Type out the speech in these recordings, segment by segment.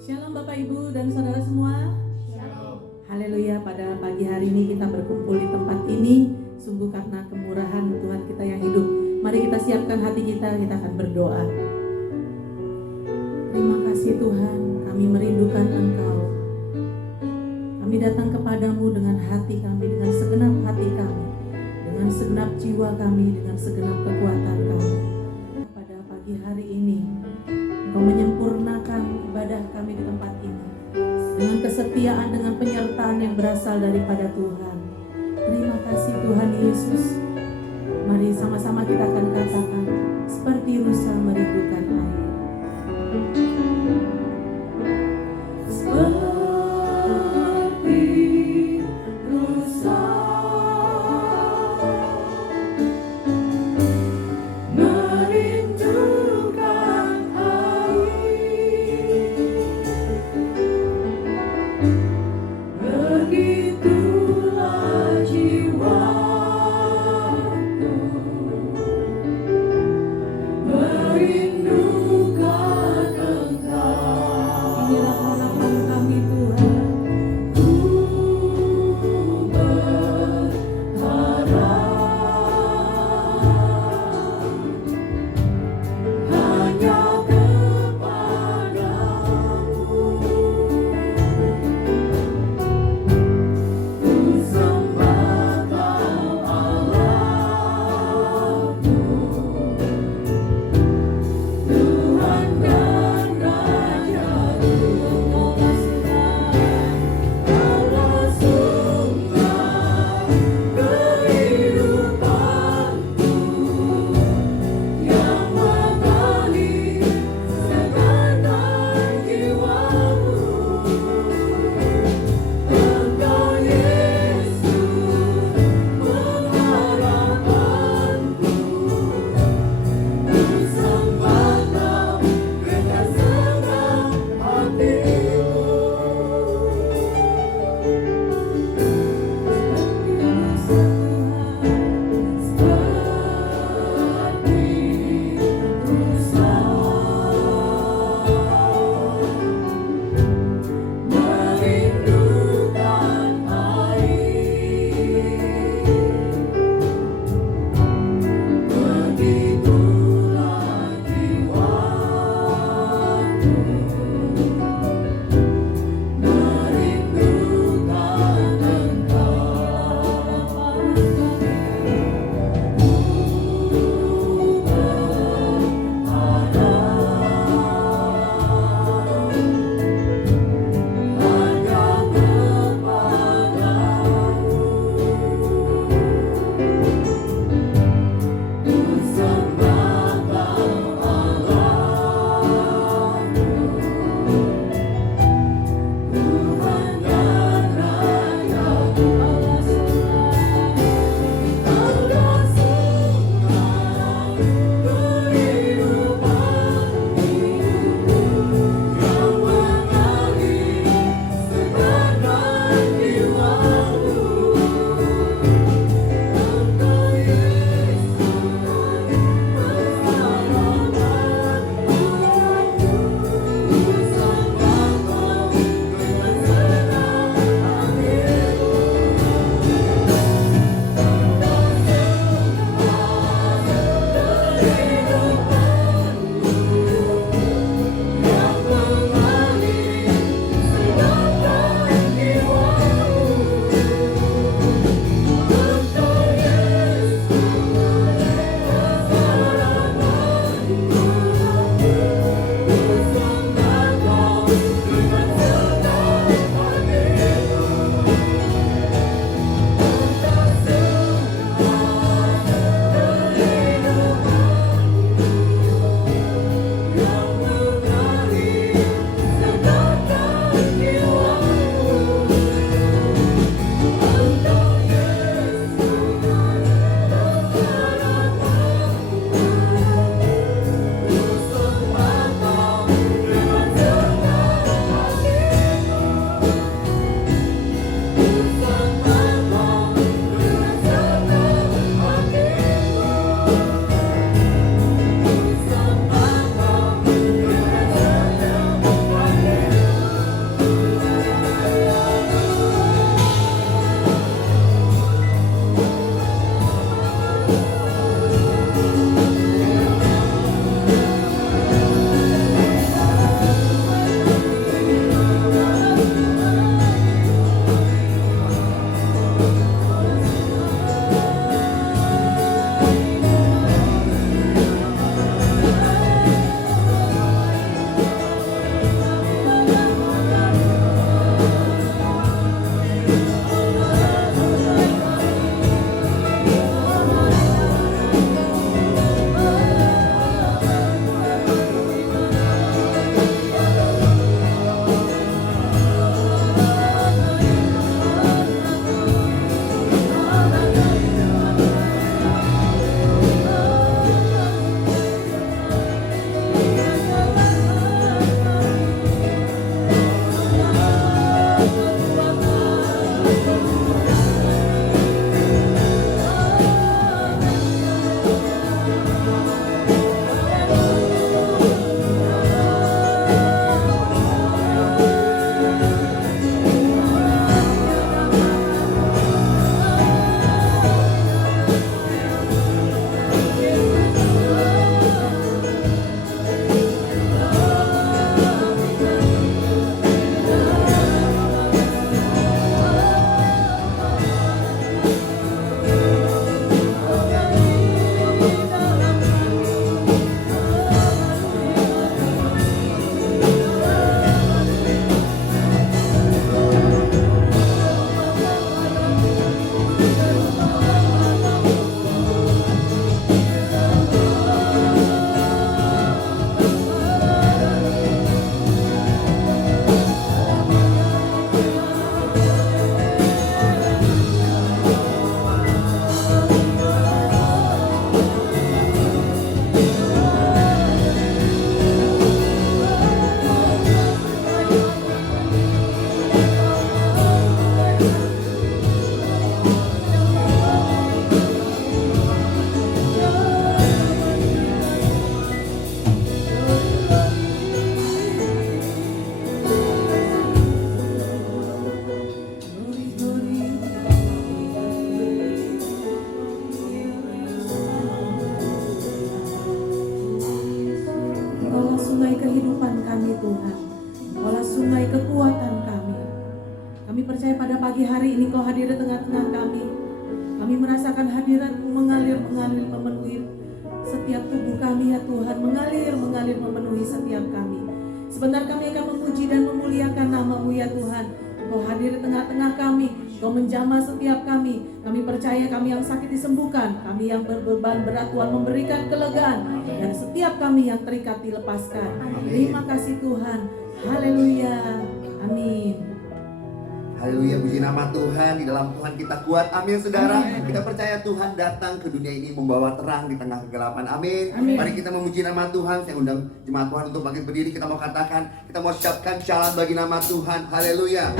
Shalom Bapak Ibu dan Saudara semua. Shalom. Haleluya, pada pagi hari ini kita berkumpul di tempat ini sungguh karena kemurahan Tuhan kita yang hidup. Mari kita siapkan hati kita akan berdoa. Terima kasih Tuhan, kami merindukan Engkau. Kami datang kepadamu dengan hati kami, dengan segenap hati kami, dengan segenap jiwa kami, dengan segenap kekuatan kami. Pada pagi hari ini Engkau menyempurnakan ibadah kami di tempat ini dengan kesetiaan, dengan penyertaan yang berasal daripada Tuhan. Terima kasih Tuhan Yesus. Mari sama-sama kita akan katakan, seperti rusa merindukan air. Seperti rusa kehidupan kami Tuhan. Engkaulah sungai kekuatan kami. Kami percaya pada pagi hari ini Kau hadir di tengah-tengah kami. Kami merasakan hadirat-Mu mengalir memenuhi setiap tubuh kami ya Tuhan. Mengalir memenuhi setiap kami. Sebentar kami akan memuji dan memuliakan nama-Mu ya Tuhan. Kau hadir di tengah-tengah kami. Kau menjamah setiap kami. Kami percaya kami yang sakit disembuhkan. Kami yang berbeban berat Tuhan memberikan kelegaan. Dan setiap kami yang terikat dilepaskan. Terima kasih Tuhan. Haleluya. Amin. Haleluya, puji nama Tuhan. Di dalam Tuhan kita kuat. Amin, saudara. Kita percaya Tuhan datang ke dunia ini membawa terang di tengah kegelapan. Amin. Mari kita memuji nama Tuhan. Saya undang jemaat Tuhan untuk bangkit berdiri. Kita mau katakan, kita mau siapkan syarat bagi nama Tuhan. Haleluya.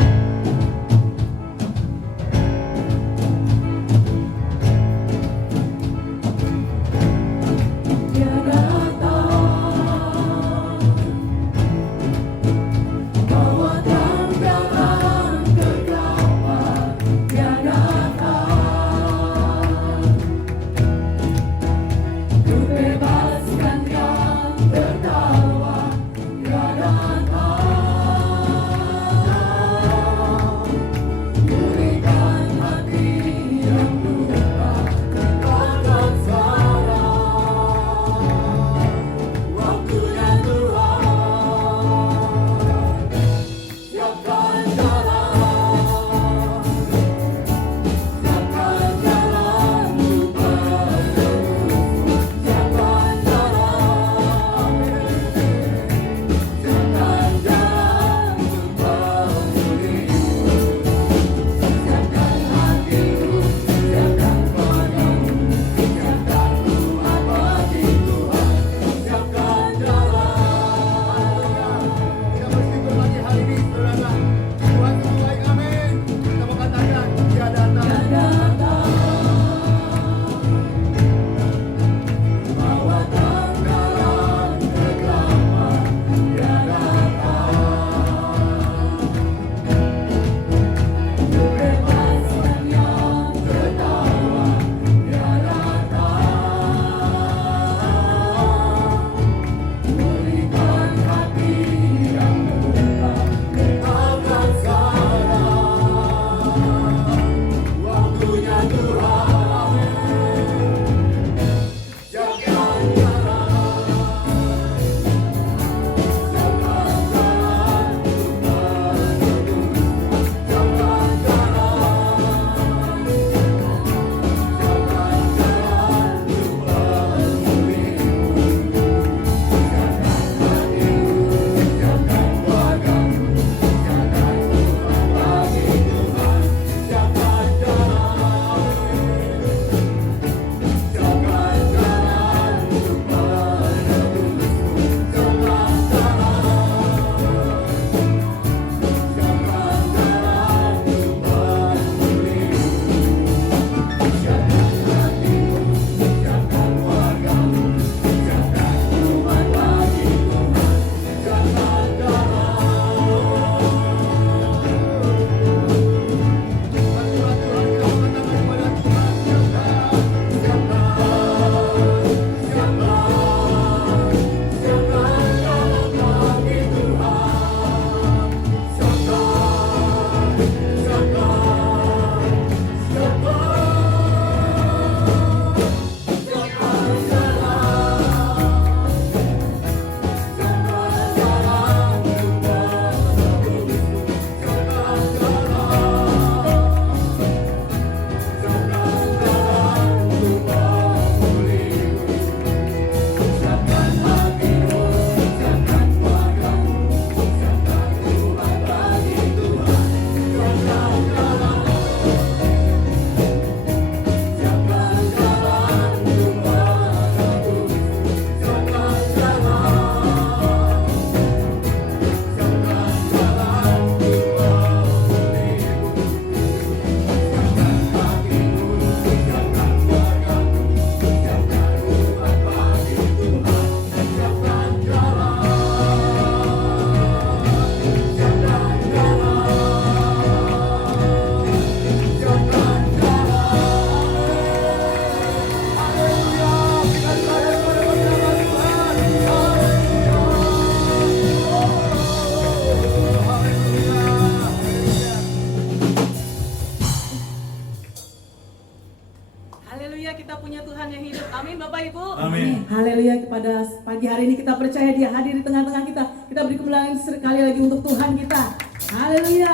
pada pagi hari ini kita percaya Dia hadir di tengah-tengah kita. Kita beri kemuliaan sekali lagi untuk Tuhan kita. Haleluya.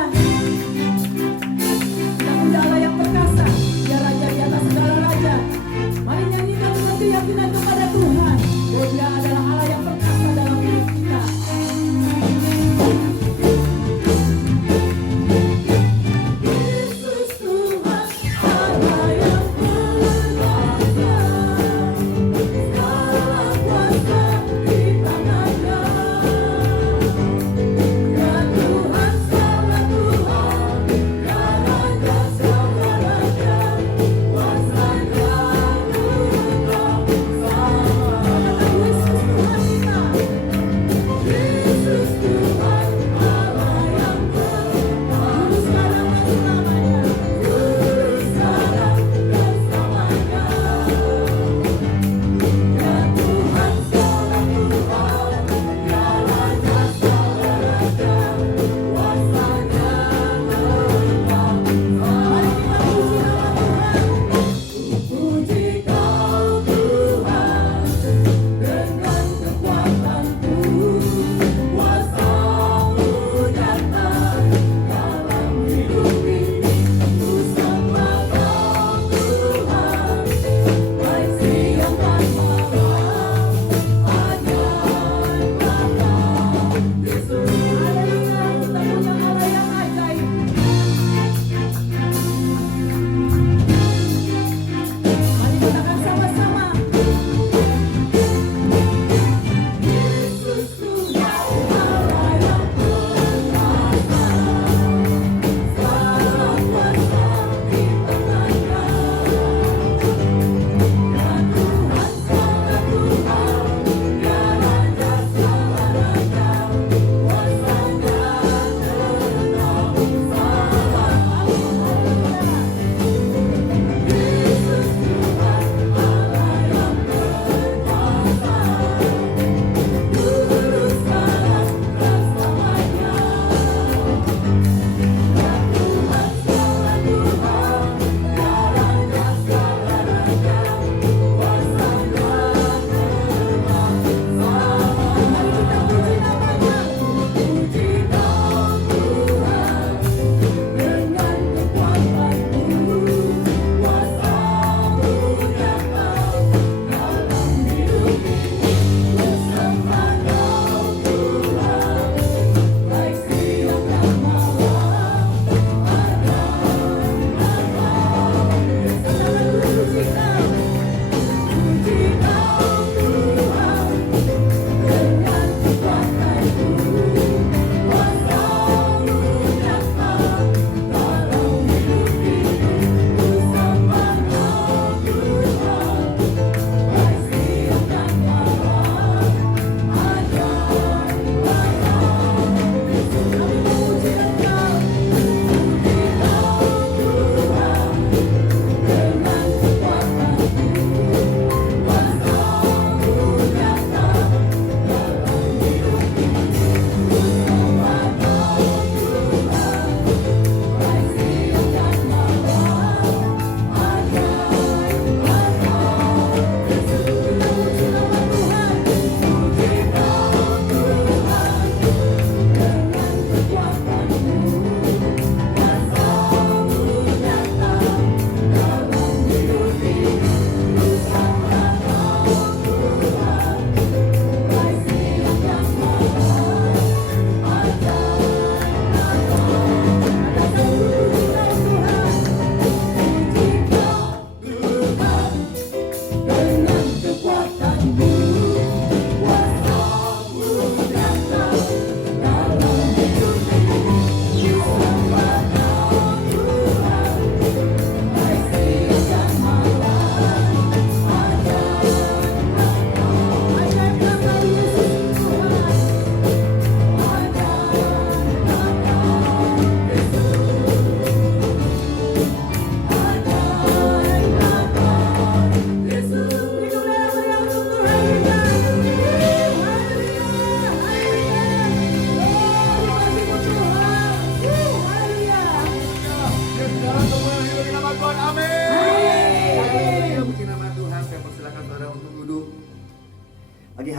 Kita punya Allah yang perkasa, Dia Raja di atas segala raja. Mari nyanyikan dengan keyakinan kepada Tuhan bahwa Dia adalah Allah yang perkasa dalam hidup kita. Yesus Tuhan, Allah yang perkasa, segala kuasa di tangan-Nya. Ya Tuhan, segala Tuhan.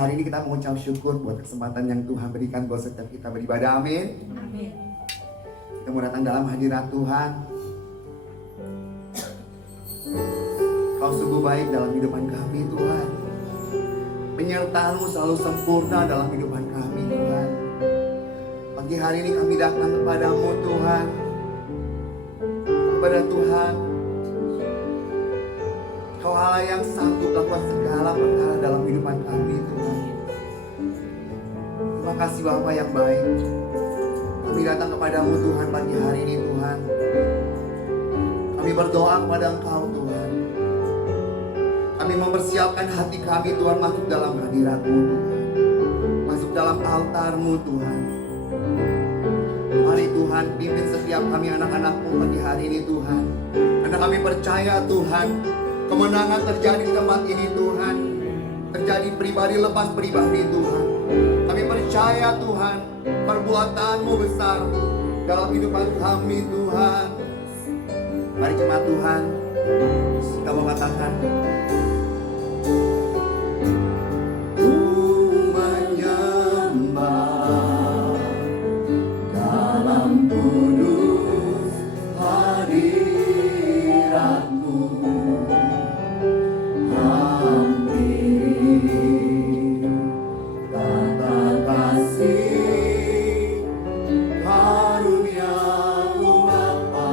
hari ini kita mengucap syukur buat kesempatan yang Tuhan berikan buat setiap kita beribadah. Amin. Amin. Kita mau datang dalam hadirat Tuhan. Kau sungguh baik dalam kehidupan kami, Tuhan. Penyertaan-Mu selalu sempurna dalam kehidupan kami, Tuhan. Pagi hari ini kami datang kepadamu, Tuhan. Kepada Tuhan, Kau Allah yang sanggup melakukan segala perkara dalam kehidupan kami, Tuhan. Terima kasih Bapa yang baik. Kami datang kepadamu, Tuhan, pagi hari ini, Tuhan. Kami berdoa kepada Engkau, Tuhan. Kami mempersiapkan hati kami, Tuhan, masuk dalam hadirat-Mu, Tuhan. Masuk dalam altar-Mu, Tuhan. Mari Tuhan, pimpin setiap kami anak-anak-Mu pagi hari ini, Tuhan. Karena kami percaya, Tuhan, kemenangan terjadi di tempat ini, Tuhan. Terjadi pribadi lepas pribadi, Tuhan. Kami percaya, Tuhan, perbuatan-Mu besar dalam kehidupan kami, Tuhan. Mari jemaat Tuhan, kita mau katakan, ku menyembah dalam kudus hadirat-Mu. Hampiri kata kasih karunia-Mu Bapa.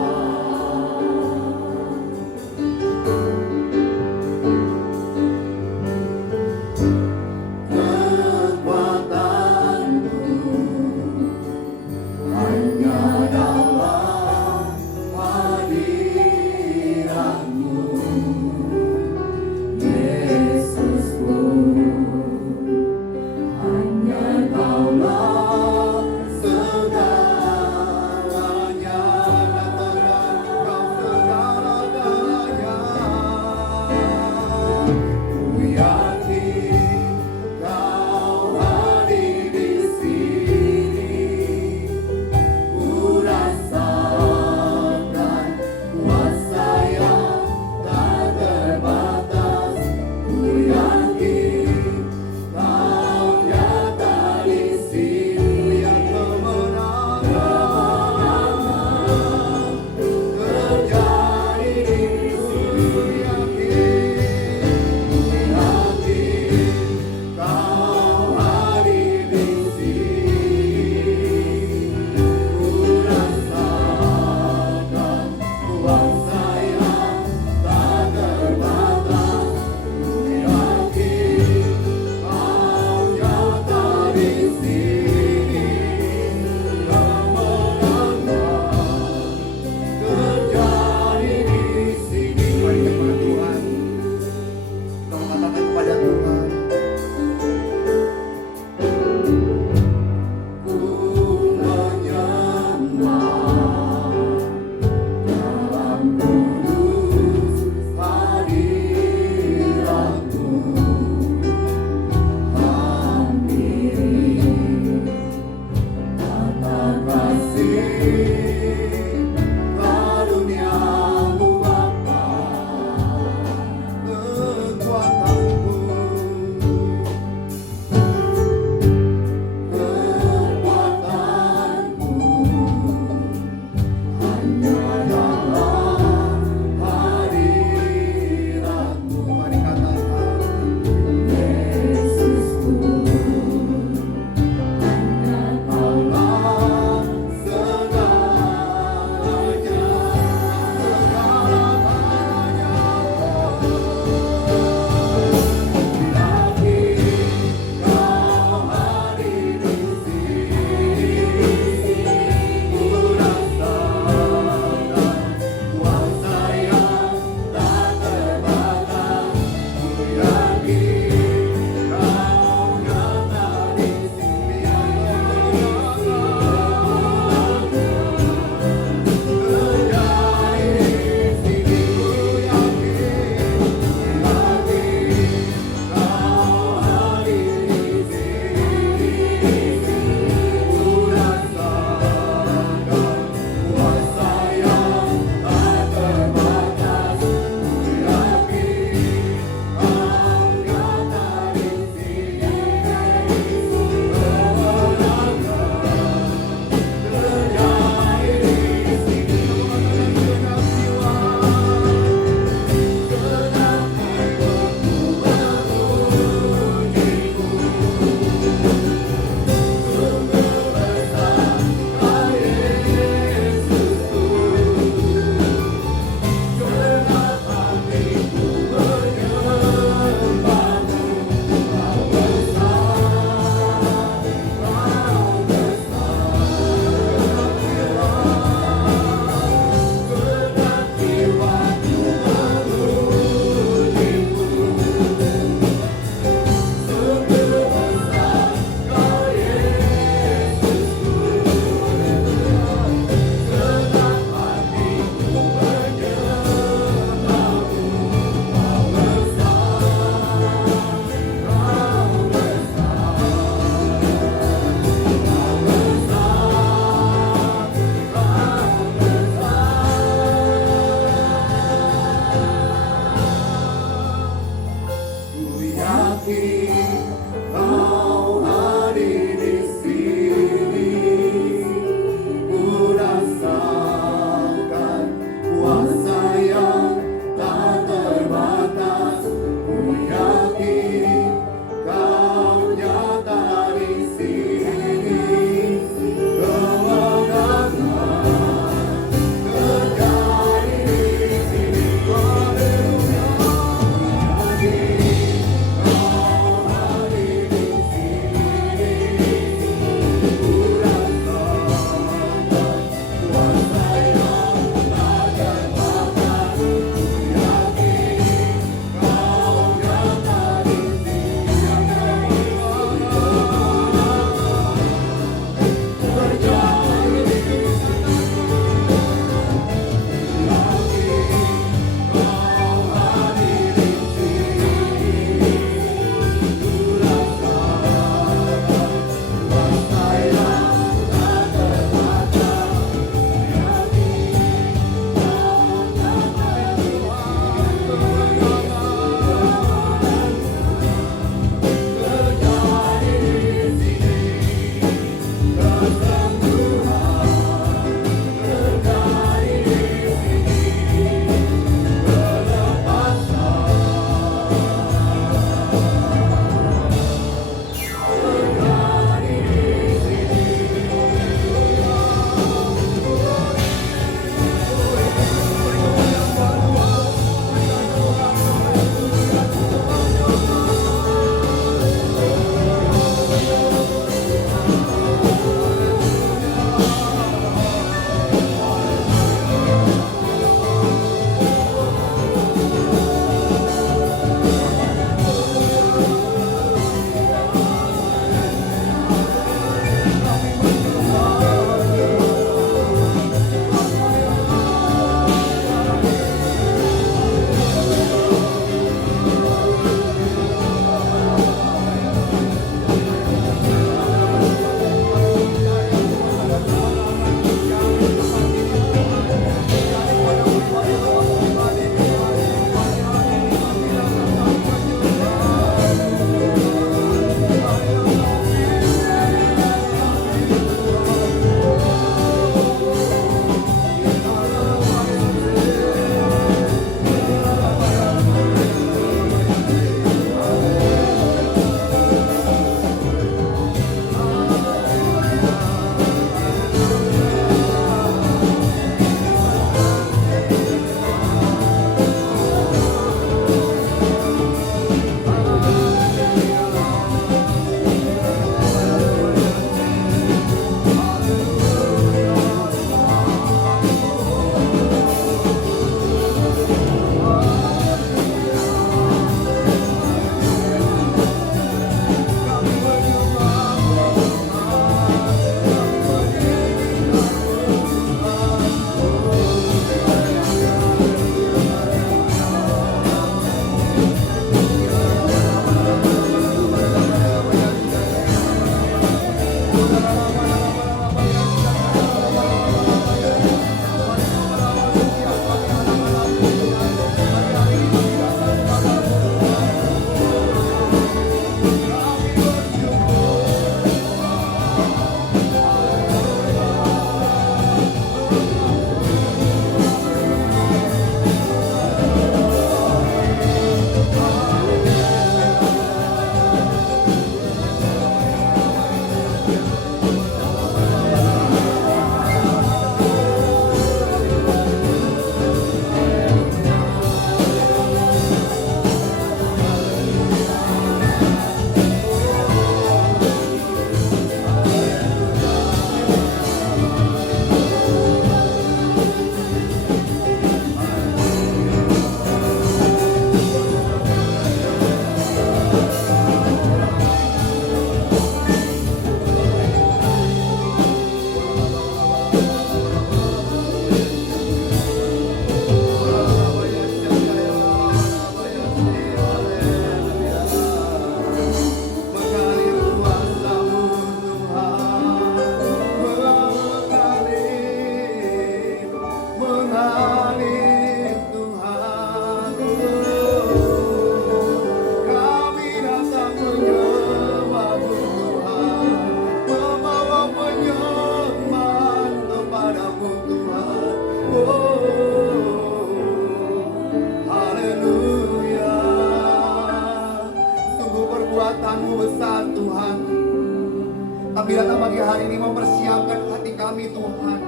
ini mempersiapkan hati kami Tuhan.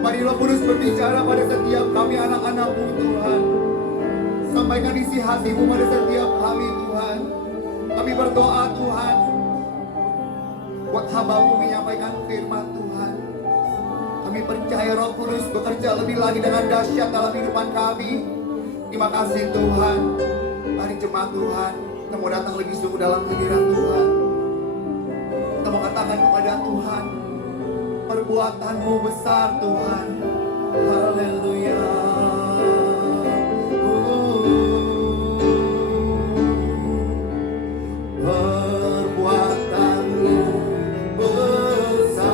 Mari Roh Kudus berbicara pada setiap kami anak-anak-Mu Tuhan. Sampaikan isi hati-Mu pada setiap kami Tuhan. Kami berdoa Tuhan, buat hamba-Mu menyampaikan firman Tuhan. Kami percaya Roh Kudus bekerja lebih lagi dengan dahsyat dalam kehidupan kami. Terima kasih Tuhan. Mari jemaat Tuhan, kita mau datang lebih sungguh dalam hadirat Tuhan. Kita mau katakan kepada Tuhan, perbuatan-Mu besar Tuhan. Haleluya. Perbuatan-Mu besar,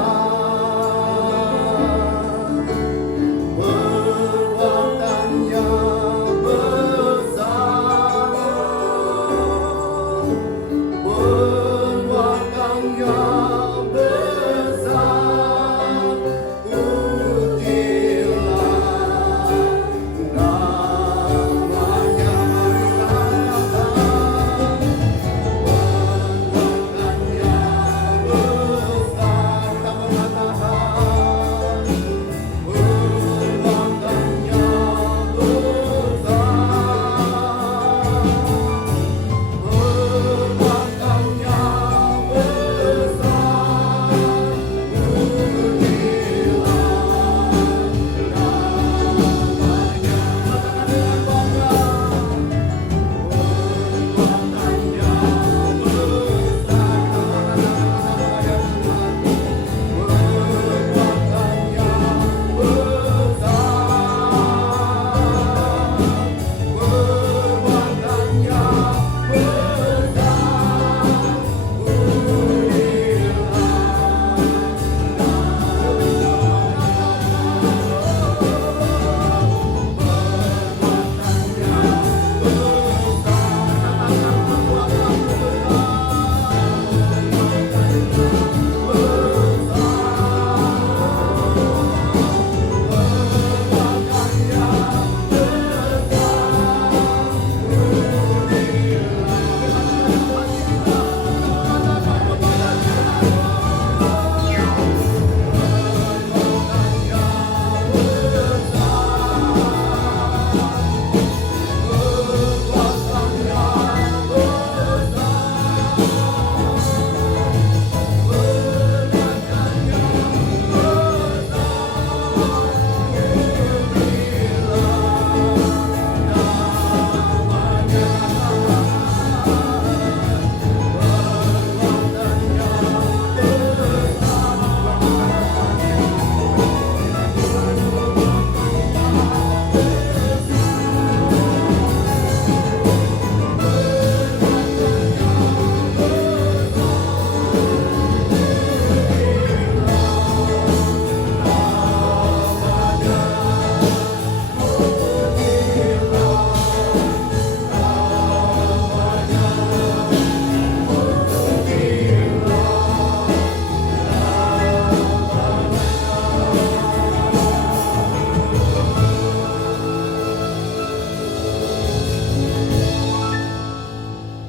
perbuatan-Nya besar, perbuatan-Nya besar. Pujilah namanya. Perbuatan-Nya besar. Kita mengatakan perbuatan-Nya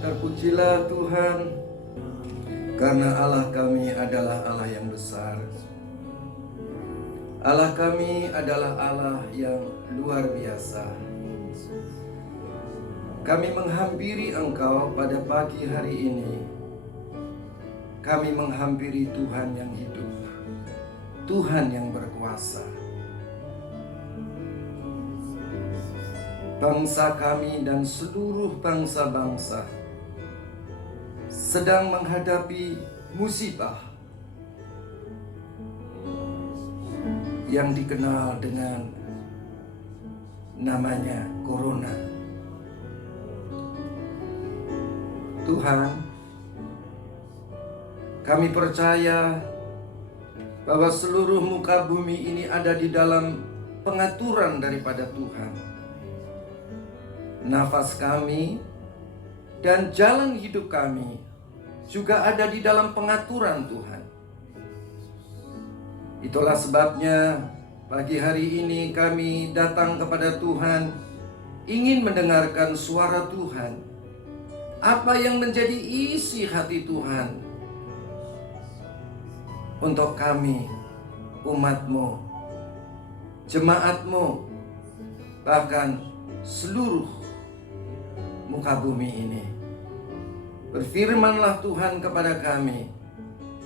Terpujilah Tuhan, karena Allah kami adalah Allah yang besar. Allah kami adalah Allah yang luar biasa. Kami menghampiri Engkau pada pagi hari ini. Kami menghampiri Tuhan yang hidup, Tuhan yang berkuasa. Bangsa kami dan seluruh bangsa-bangsa sedang menghadapi musibah yang dikenal dengan namanya Corona. Tuhan, kami percaya bahwa seluruh muka bumi ini ada di dalam pengaturan daripada Tuhan. Nafas kami dan jalan hidup kami juga ada di dalam pengaturan Tuhan. Itulah sebabnya pagi hari ini kami datang kepada Tuhan, ingin mendengarkan suara Tuhan. Apa yang menjadi isi hati Tuhan untuk kami, umat-Mu, jemaat-Mu, bahkan seluruh muka bumi ini. Berfirmanlah Tuhan kepada kami,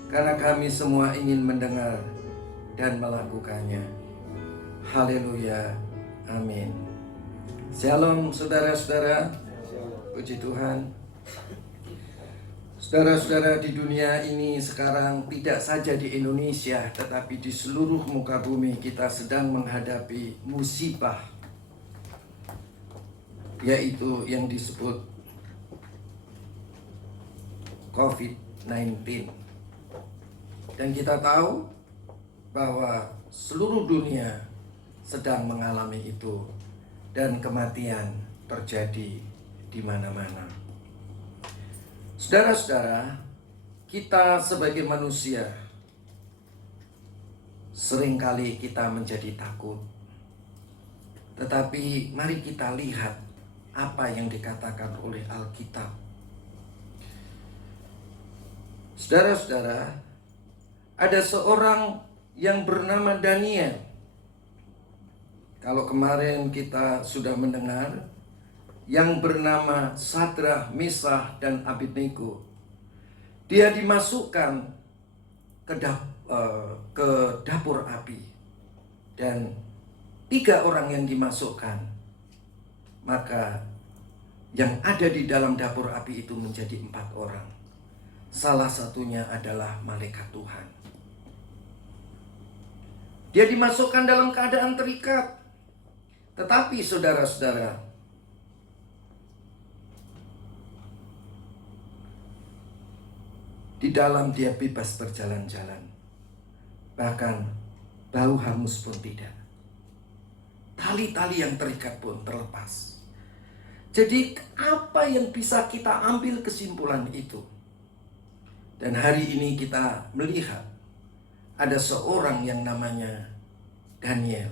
karena kami semua ingin mendengar dan melakukannya. Haleluya, amin. Shalom saudara-saudara, puji Tuhan. Saudara-saudara, di dunia ini sekarang, tidak saja di Indonesia, tetapi di seluruh muka bumi kita sedang menghadapi musibah, yaitu yang disebut COVID-19. Dan kita tahu bahwa seluruh dunia sedang mengalami itu, dan kematian terjadi di mana-mana. Saudara-saudara, kita sebagai manusia seringkali kita menjadi takut. Tetapi mari kita lihat apa yang dikatakan oleh Alkitab. Saudara-saudara, ada seorang yang bernama Daniel. Kalau kemarin kita sudah mendengar yang bernama Sadrah, Mesah, dan Abednego, dia dimasukkan ke dapur api, dan 3 orang yang dimasukkan, maka yang ada di dalam dapur api itu menjadi 4 orang. Salah satunya adalah malaikat Tuhan. Dia dimasukkan dalam keadaan terikat. Tetapi saudara-saudara, di dalam dia bebas berjalan-jalan. Bahkan bau hangus pun tidak. Tali-tali yang terikat pun terlepas. Jadi apa yang bisa kita ambil kesimpulan itu? Dan hari ini kita melihat ada seorang yang namanya Daniel.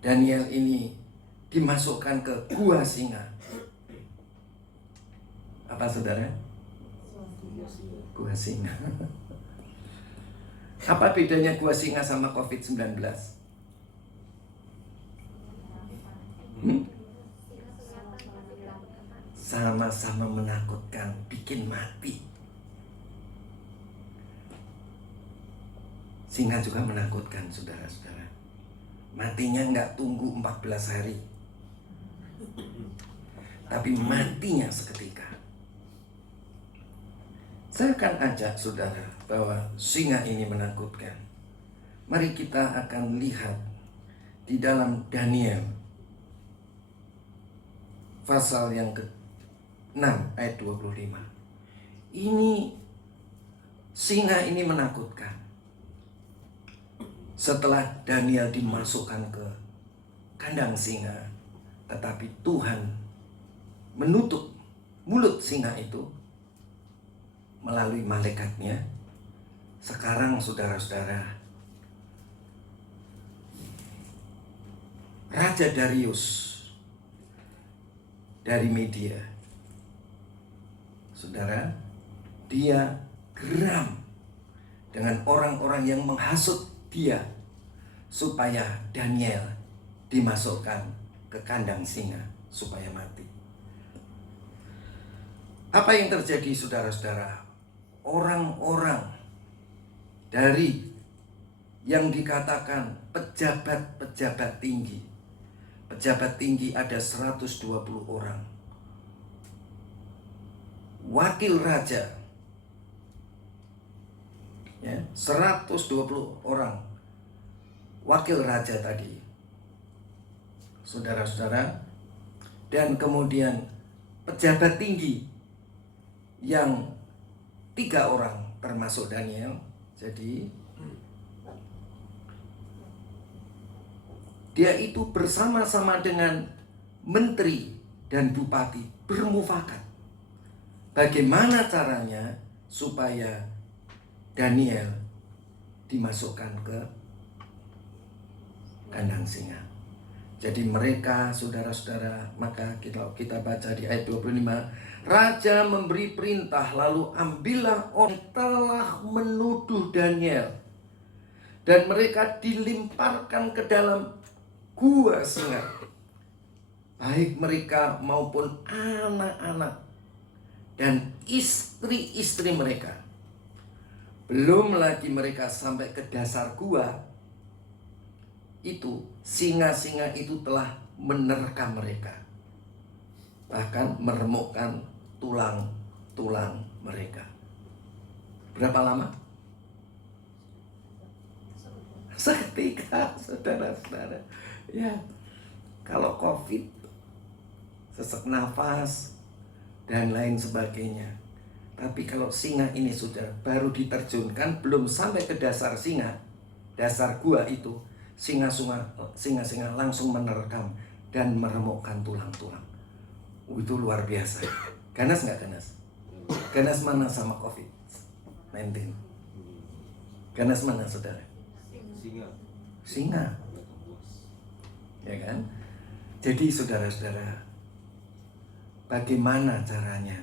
Daniel ini dimasukkan ke gua singa. Apa saudara? Gua singa. Apa bedanya gua singa sama COVID-19? Sama-sama menakutkan, bikin mati. Singa juga menakutkan, saudara-saudara. Matinya nggak tunggu 14 hari, tapi matinya seketika. Saya akan ajak saudara bahwa singa ini menakutkan. Mari kita akan lihat di dalam Daniel pasal yang ke-6 ayat 25. Ini singa ini menakutkan. Setelah Daniel dimasukkan ke kandang singa, tetapi Tuhan menutup mulut singa itu melalui malaikatnya. Sekarang saudara-saudara, Raja Darius dari Media, saudara, dia geram dengan orang-orang yang menghasut dia supaya Daniel dimasukkan ke kandang singa supaya mati. Apa yang terjadi, saudara-saudara? Orang-orang dari yang dikatakan pejabat-pejabat tinggi. Pejabat tinggi ada 120 orang. Wakil raja, ya, 120 orang wakil raja tadi, saudara-saudara. Dan kemudian pejabat tinggi yang 3 orang termasuk Daniel. Jadi dia itu bersama-sama dengan menteri dan bupati bermufakat bagaimana caranya supaya Daniel dimasukkan ke kandang singa. Jadi mereka, saudara-saudara, maka kita baca di ayat 25, Raja memberi perintah, lalu ambillah orang yang telah menuduh Daniel, dan mereka dilemparkan ke dalam gua singa, baik mereka maupun anak-anak dan istri-istri mereka. Belum lagi mereka sampai ke dasar gua, itu singa-singa itu telah menerkam mereka, bahkan meremukkan tulang-tulang mereka. Berapa lama? Seketika, saudara-saudara. Ya, kalau COVID, sesak nafas dan lain sebagainya. Tapi kalau singa ini sudah baru diterjunkan, belum sampai ke dasar singa, dasar gua itu, singa-singa langsung menerkam dan meremukkan tulang-tulang. Itu luar biasa. Ganas nggak ganas? Ganas mana sama COVID-19? Ganas mana, saudara? Singa. Ya kan? Jadi saudara-saudara, bagaimana caranya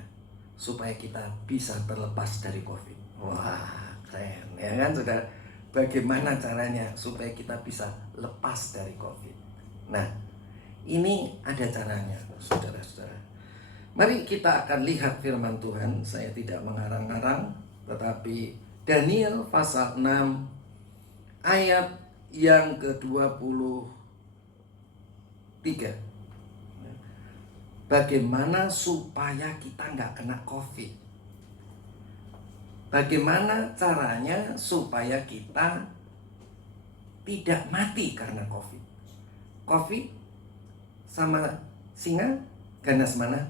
supaya kita bisa terlepas dari COVID? Wah, keren. Ya kan, saudara? Bagaimana caranya supaya kita bisa lepas dari COVID? Nah, ini ada caranya, saudara-saudara. Mari kita akan lihat firman Tuhan. Saya tidak mengarang-arang, tetapi Daniel pasal 6 ayat yang ke-23. Bagaimana supaya kita nggak kena COVID? Bagaimana caranya supaya kita tidak mati karena COVID? COVID sama singa, ganas mana?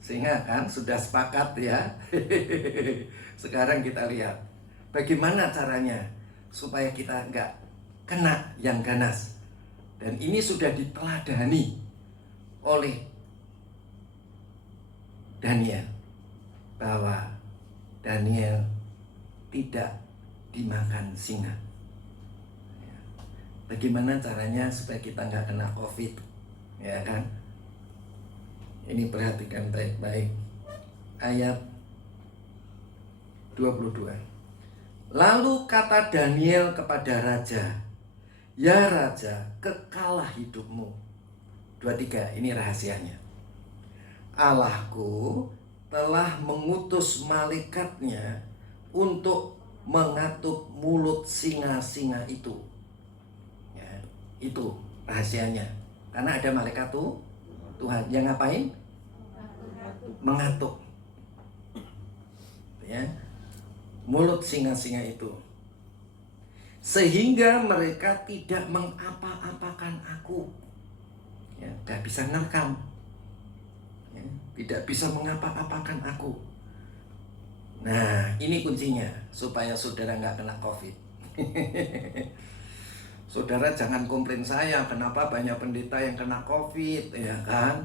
Singa kan, sudah sepakat ya. Sekarang kita lihat bagaimana caranya supaya kita nggak kena yang ganas. Dan ini sudah diteladani oleh Daniel, bahwa Daniel tidak dimakan singa. Bagaimana caranya supaya kita nggak kena COVID? Ya kan? Ini perhatikan baik-baik. Ayat 22. Lalu kata Daniel kepada raja, "Ya raja, kekalah hidupmu." 23, ini rahasianya. Allahku telah mengutus malaikatnya untuk mengatuk mulut singa-singa itu. Ya, itu rahasianya. Karena ada malaikat Tuhan yang ngapain? Mengatuk. Ya, mulut singa-singa itu. Sehingga mereka tidak mengapa-apakan aku. Ya, gak bisa ngerekam. Ya, tidak bisa mengapa-apakan aku. Nah, ini kuncinya supaya saudara nggak kena COVID. Saudara jangan komplain saya, kenapa banyak pendeta yang kena COVID, ya kan?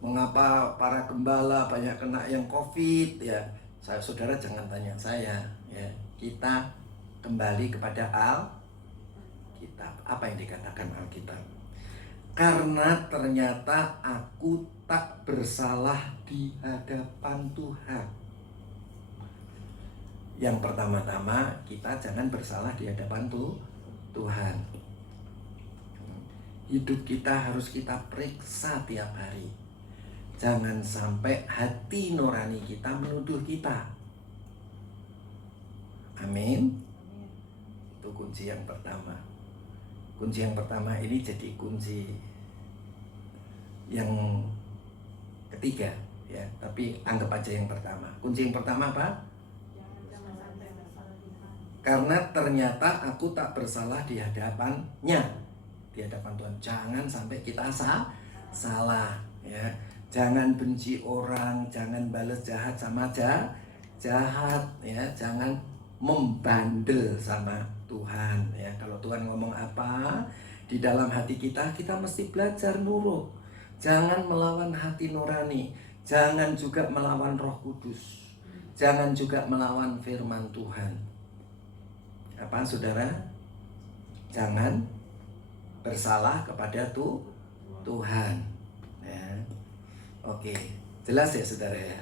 Mengapa para gembala banyak kena yang COVID, ya? Saudara jangan tanya saya, ya. Kita kembali kepada Alkitab. Apa yang dikatakan Alkitab? Karena ternyata aku tak bersalah di hadapan Tuhan. Yang pertama-tama, kita jangan bersalah di hadapan Tuhan. Hidup kita harus kita periksa tiap hari. Jangan sampai hati nurani kita menuduh kita. Amin. Itu kunci yang pertama. Kunci yang pertama ini jadi kunci yang ketiga, ya. Tapi anggap aja yang pertama. Kunci yang pertama apa? Karena ternyata aku tak bersalah di hadapannya, di hadapan Tuhan. Jangan sampai kita salah, ya. Jangan benci orang, jangan balas jahat sama jahat, ya. Jangan membandel sama Tuhan, ya. Kalau Tuhan ngomong apa di dalam hati kita, kita mesti belajar nurut. Jangan melawan hati nurani, jangan juga melawan Roh Kudus, jangan juga melawan firman Tuhan. Apa saudara? Jangan bersalah kepada Tuhan. Ya. Oke, jelas ya saudara ya.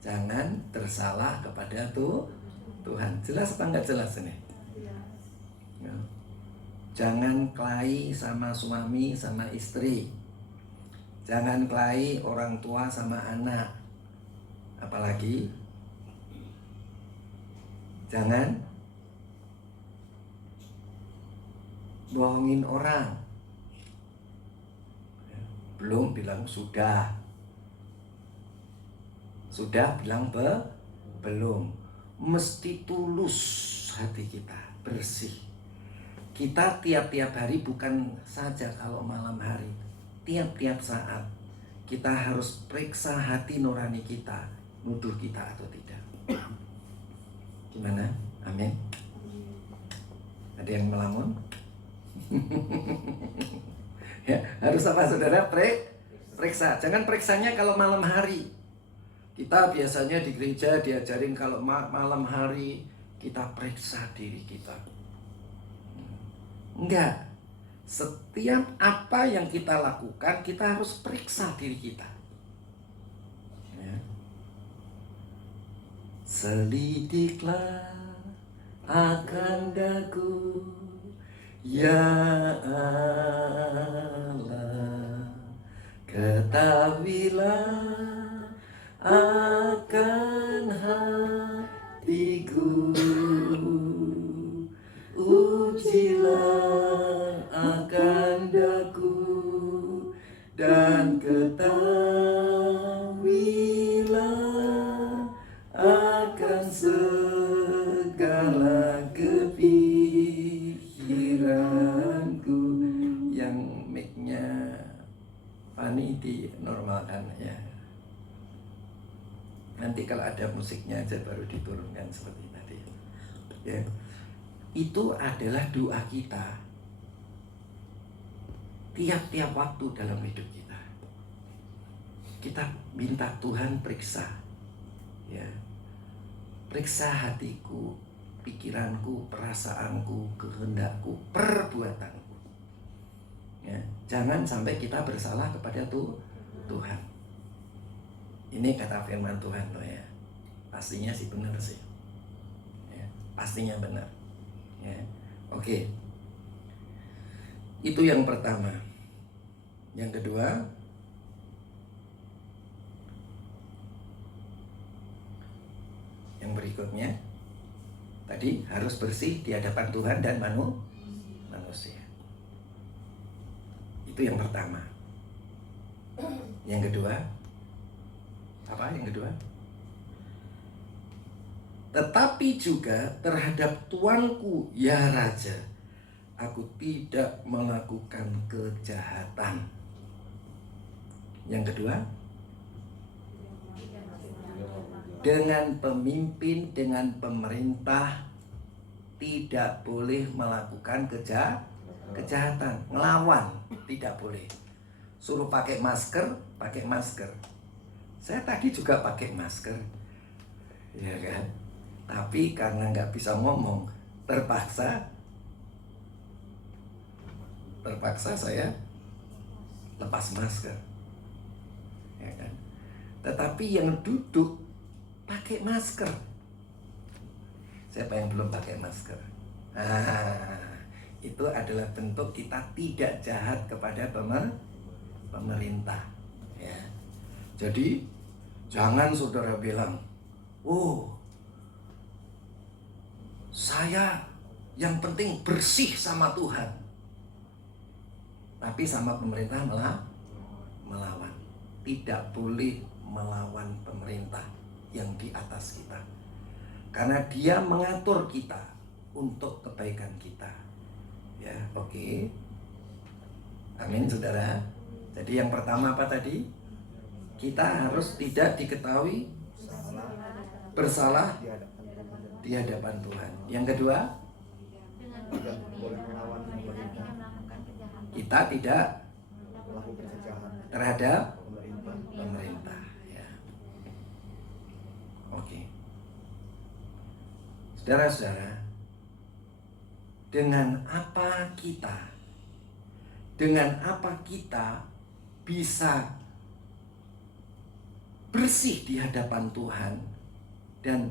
Jangan tersalah kepada Tuhan. Jelas apa enggak jelas ini? Ya. Jangan kelahi sama suami sama istri. Jangan kelahi orang tua sama anak. Apalagi jangan bohongin orang. Belum bilang sudah. Sudah bilang belum. Mesti tulus hati kita, bersih. Kita tiap-tiap hari, bukan saja kalau malam hari, tiap-tiap saat kita harus periksa hati nurani kita, nuduh kita atau tidak. Gimana? Amin. Ada yang melamun? Ya, harus apa saudara? Periksa. Jangan periksanya kalau malam hari. Kita biasanya di gereja diajarin kalau malam hari kita periksa diri kita. Enggak. Setiap apa yang kita lakukan, kita harus periksa diri kita. Ya. Selidiklah akan daku, ya Allah, ketahuilah akan hatiku, ujilah akan daku, dan ketahuilah akan segala kepikiranku. Yang mic-nya Fani dinormalkan ya. Nanti kalau ada musiknya aja baru diturunkan seperti tadi ya. Itu adalah doa kita tiap-tiap waktu dalam hidup kita. Kita minta Tuhan periksa ya. Periksa hatiku, pikiranku, perasaanku, kehendakku, perbuatanku ya. Jangan sampai kita bersalah kepada Tuhan. Ini kata firman Tuhan loh ya. Pastinya sih benar sih ya, pastinya benar ya. Oke. Itu yang pertama. Yang kedua, yang berikutnya tadi harus bersih di hadapan Tuhan dan manusia. Itu yang pertama. Yang kedua, apa yang kedua? Tetapi juga terhadap tuanku, ya Raja, aku tidak melakukan kejahatan. Yang kedua, dengan pemimpin, dengan pemerintah tidak boleh melakukan kejahatan, ngelawan tidak boleh. Suruh pakai masker, pakai masker. Saya tadi juga pakai masker, ya kan? Tapi karena nggak bisa ngomong, terpaksa saya lepas masker, ya kan? Tetapi yang duduk pakai masker. Siapa yang belum pakai masker? Itu adalah bentuk kita tidak jahat kepada pemerintah. Ya. Jadi jangan saudara bilang, oh, saya yang penting bersih sama Tuhan, tapi sama pemerintah melawan. Tidak boleh melawan pemerintah yang di atas kita, karena dia mengatur kita untuk kebaikan kita. Ya, oke. Amin saudara. Jadi yang pertama apa tadi? Kita harus tidak diketahui bersalah di hadapan Tuhan. Yang kedua, kita tidak terhadap pemerintah. Ya. Oke. Saudara-saudara, dengan apa kita dengan apa kita bisa bersih di hadapan Tuhan, dan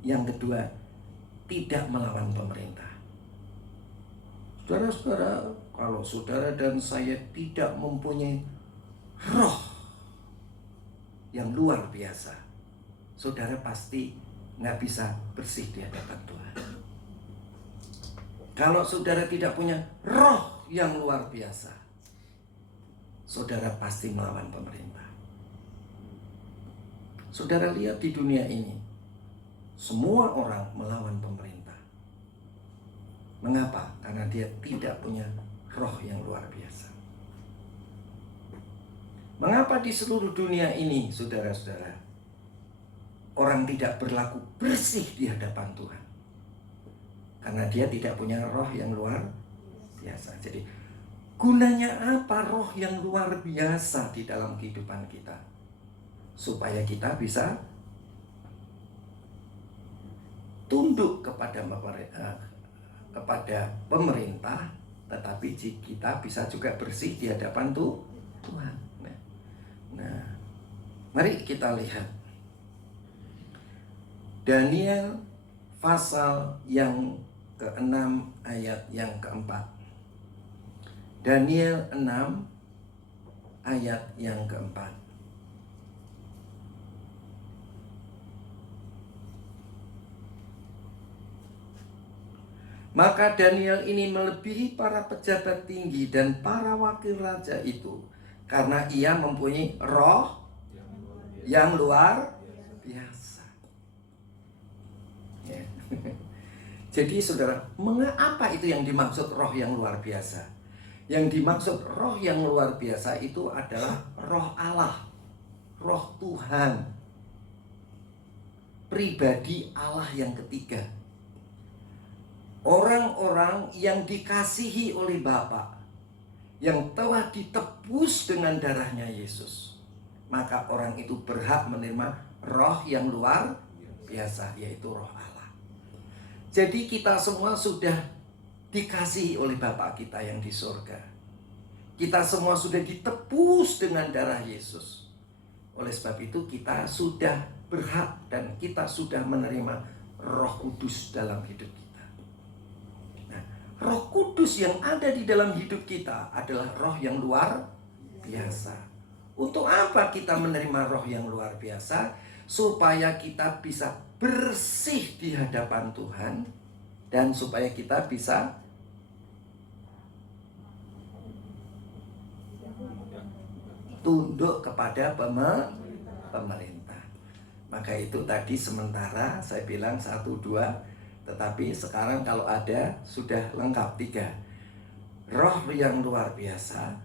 yang kedua, tidak melawan pemerintah. Saudara-saudara, kalau saudara dan saya tidak mempunyai roh yang luar biasa, saudara pasti nggak bisa bersih di hadapan Tuhan. Kalau saudara tidak punya roh yang luar biasa, saudara pasti melawan pemerintah. Saudara lihat di dunia ini, semua orang melawan pemerintah. Mengapa? Karena dia tidak punya roh yang luar biasa. Mengapa di seluruh dunia ini, saudara-saudara, orang tidak berlaku bersih di hadapan Tuhan? Karena dia tidak punya roh yang luar biasa. Jadi, gunanya apa roh yang luar biasa di dalam kehidupan kita? Supaya kita bisa tunduk kepada pemerintah, tetapi kita bisa juga bersih di hadapan Tuhan. Nah, mari kita lihat Daniel pasal yang ke-6 ayat yang ke-4. Daniel 6 ayat yang ke-4. Maka Daniel ini melebihi para pejabat tinggi dan para wakil raja itu, karena ia mempunyai roh yang luar biasa. Ya. Jadi saudara, mengapa itu yang dimaksud roh yang luar biasa? Yang dimaksud roh yang luar biasa itu adalah roh Allah, roh Tuhan, pribadi Allah yang ketiga. Orang-orang yang dikasihi oleh Bapa, yang telah ditebus dengan darahnya Yesus, maka orang itu berhak menerima roh yang luar biasa, yaitu roh Allah. Jadi kita semua sudah dikasihi oleh Bapa kita yang di surga. Kita semua sudah ditebus dengan darah Yesus. Oleh sebab itu kita sudah berhak dan kita sudah menerima Roh Kudus dalam hidup kita. Roh Kudus yang ada di dalam hidup kita adalah roh yang luar biasa. Untuk apa kita menerima roh yang luar biasa? Supaya kita bisa bersih di hadapan Tuhan, dan supaya kita bisa tunduk kepada pemerintah. Maka itu tadi sementara saya bilang 1, 2, tetapi sekarang kalau ada sudah lengkap 3. Roh yang luar biasa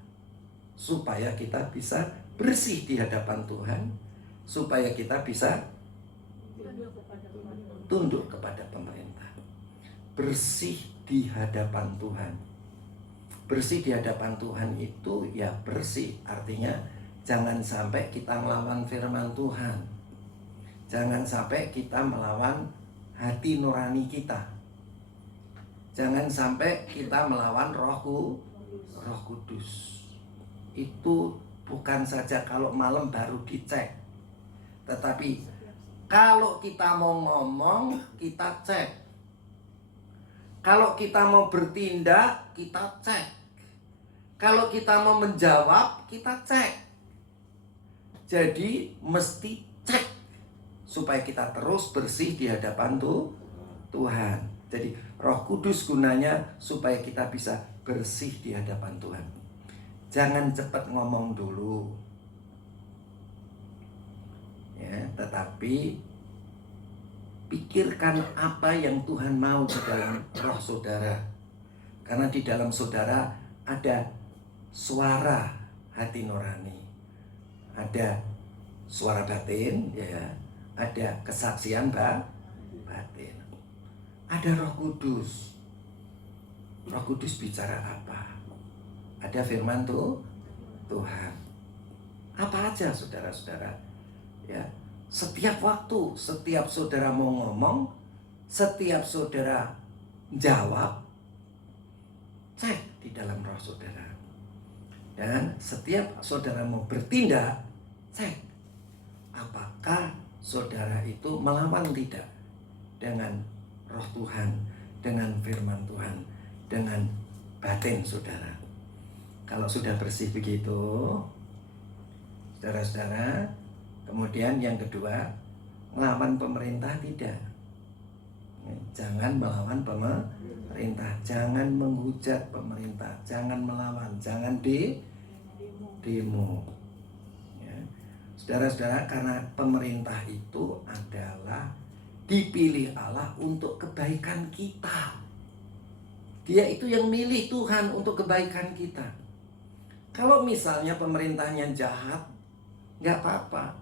supaya kita bisa bersih di hadapan Tuhan, supaya kita bisa tunduk kepada pemerintah. Bersih di hadapan Tuhan. Bersih di hadapan Tuhan itu ya bersih, artinya jangan sampai kita melawan firman Tuhan. Jangan sampai kita melawan hati nurani kita. Jangan sampai kita melawan Roh Kudus. Itu bukan saja kalau malam baru dicek, tetapi kalau kita mau ngomong, kita cek. Kalau kita mau bertindak, kita cek. Kalau kita mau menjawab, kita cek. Jadi mesti cek supaya kita terus bersih di hadapan Tuhan. Jadi Roh Kudus gunanya supaya kita bisa bersih di hadapan Tuhan. Jangan cepat ngomong dulu, ya, tetapi pikirkan apa yang Tuhan mau di dalam roh saudara. Karena di dalam saudara ada suara hati nurani, ada suara batin, ya, ada kesaksian batin, ada Roh Kudus. Roh Kudus bicara apa? Ada firman Tuhan. Apa aja saudara-saudara? Ya, setiap waktu, setiap saudara mau ngomong, setiap saudara jawab, cek di dalam roh saudara. Dan setiap saudara mau bertindak, cek apakah saudara itu melawan tidak dengan roh Tuhan, dengan firman Tuhan, dengan batin saudara. Kalau sudah bersih begitu, saudara-saudara, kemudian yang kedua, melawan pemerintah tidak. Jangan melawan pemerintah, jangan menghujat pemerintah, jangan melawan, jangan demo. Ya. Saudara-saudara, karena pemerintah itu adalah dipilih Allah untuk kebaikan kita. Dia itu yang milih Tuhan untuk kebaikan kita. Kalau misalnya pemerintahnya jahat, nggak apa-apa.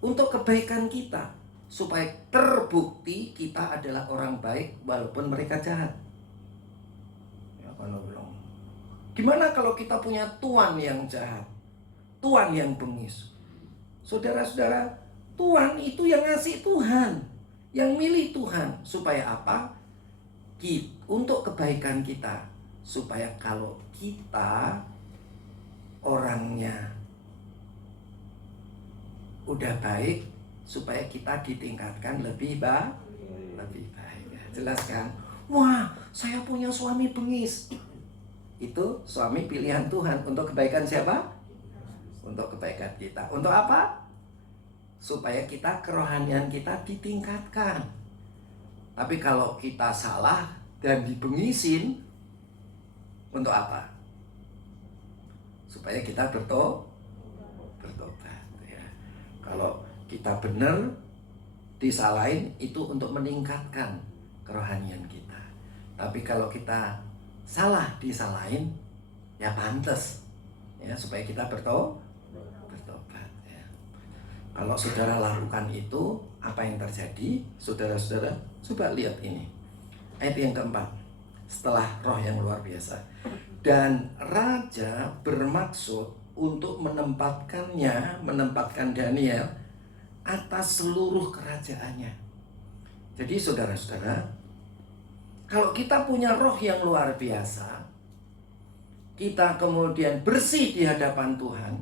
Untuk kebaikan kita, supaya terbukti kita adalah orang baik walaupun mereka jahat. Ya, kalau bilang, gimana kalau kita punya tuan yang jahat, tuan yang bengis? Saudara-saudara, tuan itu yang ngasih Tuhan, yang milih Tuhan. Supaya apa? Untuk kebaikan kita. Supaya kalau kita orangnya udah baik, supaya kita ditingkatkan lebih baik. Jelas kan? Wah, saya punya suami bengis. Itu suami pilihan Tuhan untuk kebaikan siapa? Untuk kebaikan kita. Untuk apa? Supaya kita, kerohanian kita ditingkatkan. Tapi kalau kita salah dan dibengisin, untuk apa? Supaya kita bertobat. Kalau kita benar disalahin, itu untuk meningkatkan kerohanian kita. Tapi kalau kita salah disalahin, ya pantas ya, supaya kita bertobat ya. Kalau saudara lakukan itu, apa yang terjadi? Saudara-saudara, coba lihat ini ayat yang keempat, setelah roh yang luar biasa. Dan raja bermaksud untuk menempatkan Daniel atas seluruh kerajaannya. Jadi saudara-saudara, kalau kita punya roh yang luar biasa, kita kemudian bersih di hadapan Tuhan,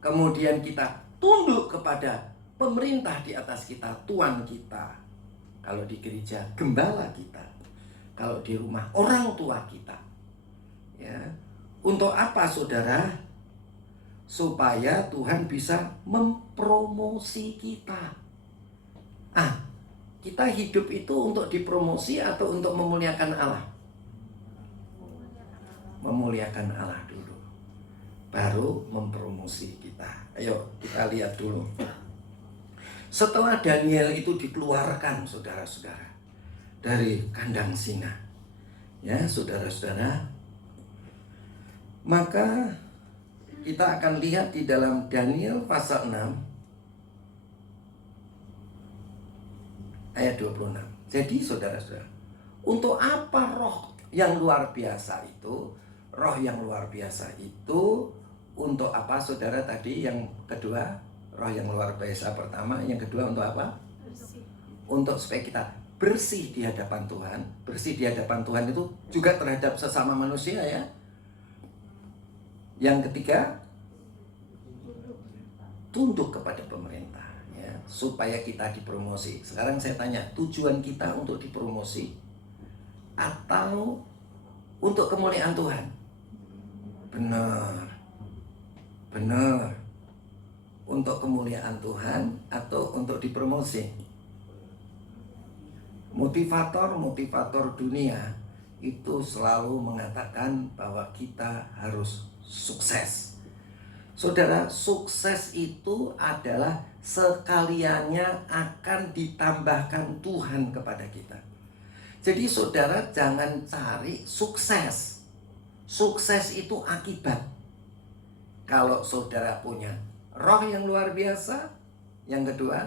kemudian kita tunduk kepada pemerintah di atas kita, tuan kita. Kalau di gereja, gembala kita. Kalau di rumah, orang tua kita. Ya. Untuk apa saudara? Supaya Tuhan bisa mempromosi kita. Kita hidup itu untuk dipromosi atau untuk memuliakan Allah? Memuliakan Allah dulu, baru mempromosi kita. Ayo kita lihat dulu. Setelah Daniel itu dikeluarkan, saudara-saudara, dari kandang singa, ya saudara-saudara, maka kita akan lihat di dalam Daniel pasal 6 ayat 26. Jadi saudara-saudara, untuk apa roh yang luar biasa itu? Roh yang luar biasa itu untuk apa saudara tadi? Yang kedua, roh yang luar biasa pertama. Yang kedua untuk apa? Bersih. Untuk supaya kita bersih di hadapan Tuhan. Bersih di hadapan Tuhan itu juga terhadap sesama manusia ya. Yang ketiga, tunduk kepada pemerintah ya, supaya kita dipromosi. Sekarang saya tanya, tujuan kita untuk dipromosi atau untuk kemuliaan Tuhan? Benar. Untuk kemuliaan Tuhan atau untuk dipromosi? Motivator dunia itu selalu mengatakan bahwa kita harus sukses. Saudara, sukses itu adalah sekaliannya akan ditambahkan Tuhan kepada kita. Jadi saudara jangan cari sukses. Sukses itu akibat. Kalau saudara punya roh yang luar biasa, yang kedua,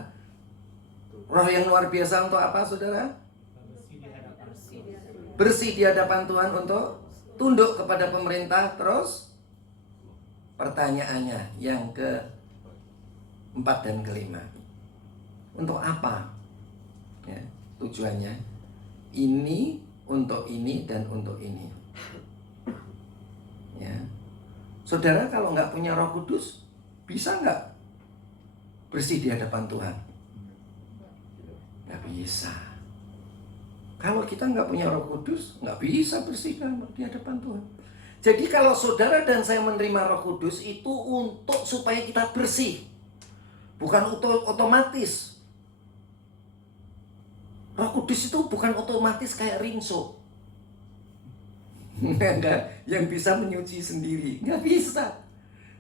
roh yang luar biasa untuk apa saudara? Bersih di hadapan Tuhan, untuk tunduk kepada pemerintah. Terus pertanyaannya yang keempat dan kelima, untuk apa ya, tujuannya? Ini, untuk ini, dan untuk ini ya. Saudara kalau nggak punya Roh Kudus, bisa nggak bersih di hadapan Tuhan? Nggak bisa. Kalau kita nggak punya Roh Kudus, nggak bisa bersih di hadapan Tuhan. Jadi kalau saudara dan saya menerima Roh Kudus itu untuk supaya kita bersih, bukan otomatis. Roh Kudus itu bukan otomatis kayak rinso. Enggak, yang bisa menyuci sendiri, nggak bisa.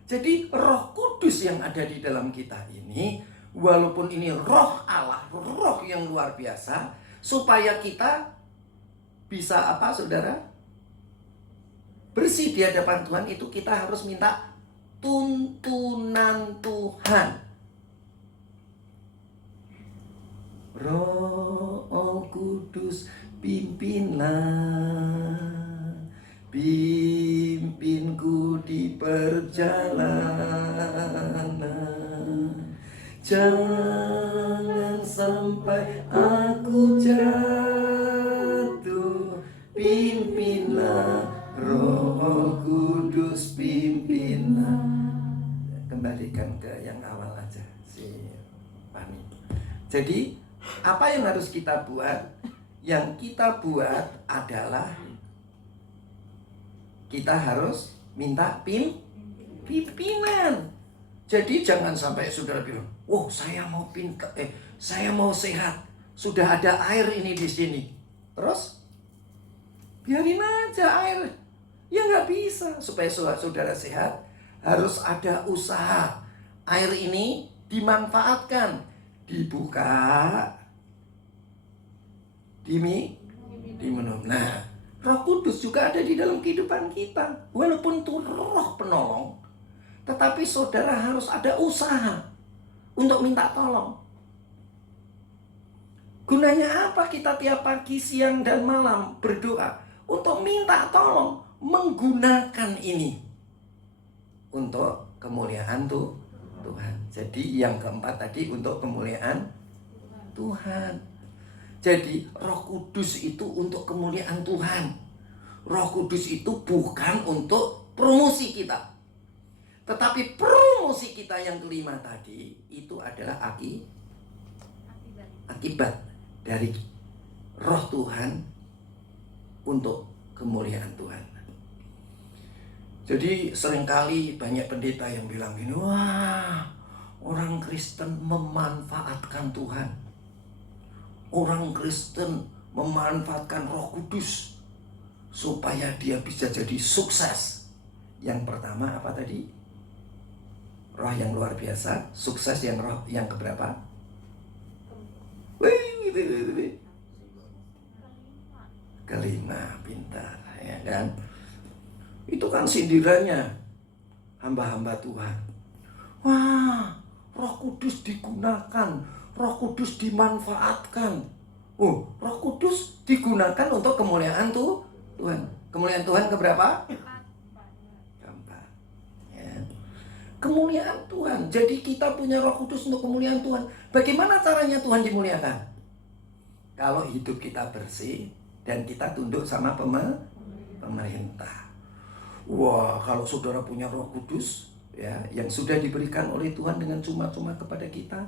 Jadi Roh Kudus yang ada di dalam kita ini, walaupun ini Roh Allah, Roh yang luar biasa, supaya kita bisa apa, saudara? Bersih di hadapan Tuhan, itu kita harus minta tuntunan Tuhan. Roh Kudus, pimpinku di perjalanan. Jangan sampai aku jatuh. Pimpinlah Roh Kudus, pimpinlah. Kembalikan ke yang awal aja, si Pani. Jadi apa yang harus kita buat? Yang kita buat adalah kita harus minta pimpinan. Jadi jangan sampai saudara bilang, "Oh, saya mau saya mau sehat. Sudah ada air ini di sini." Terus biarin aja air. Ya nggak bisa. Supaya saudara sehat harus ada usaha. Air ini dimanfaatkan, dibuka, diminum. Nah, Roh Kudus juga ada di dalam kehidupan kita. Walaupun itu roh penolong, tetapi saudara harus ada usaha untuk minta tolong. Gunanya apa kita tiap pagi, siang, dan malam berdoa? Untuk minta tolong, menggunakan ini untuk kemuliaan Tuhan. Jadi yang keempat tadi untuk kemuliaan Tuhan. Jadi Roh Kudus itu untuk kemuliaan Tuhan. Roh Kudus itu bukan untuk promosi kita. Tetapi promosi kita yang kelima tadi itu adalah akibat dari Roh Tuhan untuk kemuliaan Tuhan. Jadi seringkali banyak pendeta yang bilang gini, "Wah, orang Kristen memanfaatkan Tuhan. Orang Kristen memanfaatkan Roh Kudus supaya dia bisa jadi sukses." Yang pertama apa tadi? Roh yang luar biasa. Sukses yang roh yang keberapa? Kelima, pintar, ya kan? Itu kan sindirannya hamba-hamba Tuhan. Wah, Roh Kudus digunakan, Roh Kudus dimanfaatkan. Oh, Roh Kudus digunakan untuk kemuliaan Tuhan. Kemuliaan Tuhan keberapa? Keempat. Ya. Kemuliaan Tuhan. Jadi kita punya Roh Kudus untuk kemuliaan Tuhan. Bagaimana caranya Tuhan dimuliakan? Kalau hidup kita bersih dan kita tunduk sama pemerintah. Wah, kalau saudara punya Roh Kudus, ya, yang sudah diberikan oleh Tuhan dengan cuma-cuma kepada kita,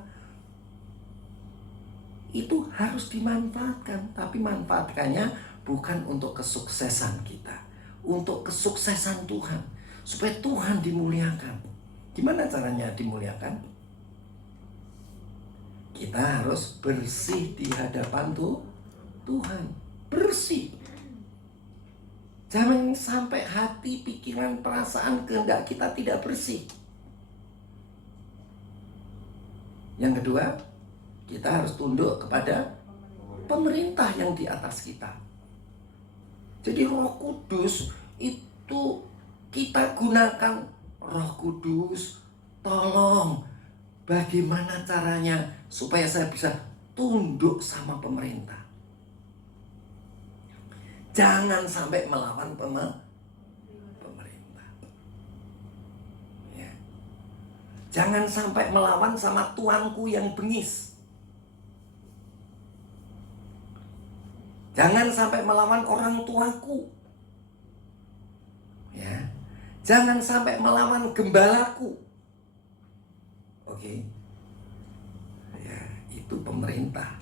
itu harus dimanfaatkan. Tapi manfaatkannya bukan untuk kesuksesan kita, untuk kesuksesan Tuhan, supaya Tuhan dimuliakan. Gimana caranya dimuliakan? Kita harus bersih di hadapan Tuhan. Bersih. Jangan sampai hati, pikiran, perasaan, kehendak kita tidak bersih. Yang kedua, kita harus tunduk kepada pemerintah yang di atas kita. Jadi Roh Kudus itu kita gunakan. Roh Kudus, tolong bagaimana caranya supaya saya bisa tunduk sama pemerintah. Jangan sampai melawan pemerintah. Ya. Jangan sampai melawan sama tuanku yang bengis. Jangan sampai melawan orang tuaku. Ya. Jangan sampai melawan gembalaku. Oke. Ya, itu pemerintah.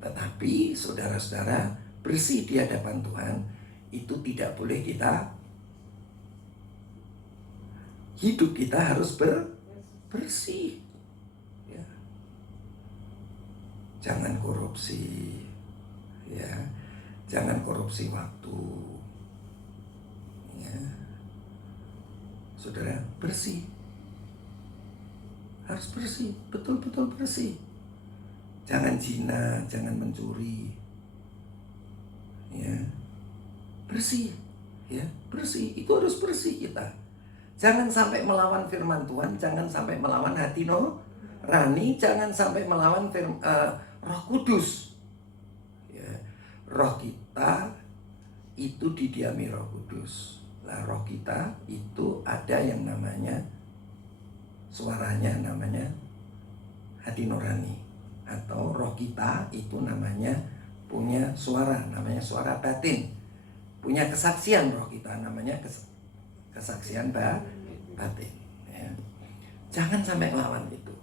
Tetapi saudara-saudara, bersih di hadapan Tuhan itu tidak boleh kita. Hidup kita harus bersih. Ya. Jangan korupsi. Ya. Jangan korupsi waktu. Ya. Saudara, bersih. Harus bersih, betul-betul bersih. Jangan zina, jangan mencuri. Ya. Bersih. Ya, bersih. Itu harus bersih kita. Jangan sampai melawan firman Tuhan, jangan sampai melawan hati nurani, jangan sampai melawan Roh Kudus. Ya, roh kita itu didiami Roh Kudus. Lah, roh kita itu ada yang namanya suaranya namanya hati nurani, atau roh kita itu namanya punya suara, namanya suara batin. Punya kesaksian roh kita namanya kesaksian batin. Ya. Jangan sampai melawan itu.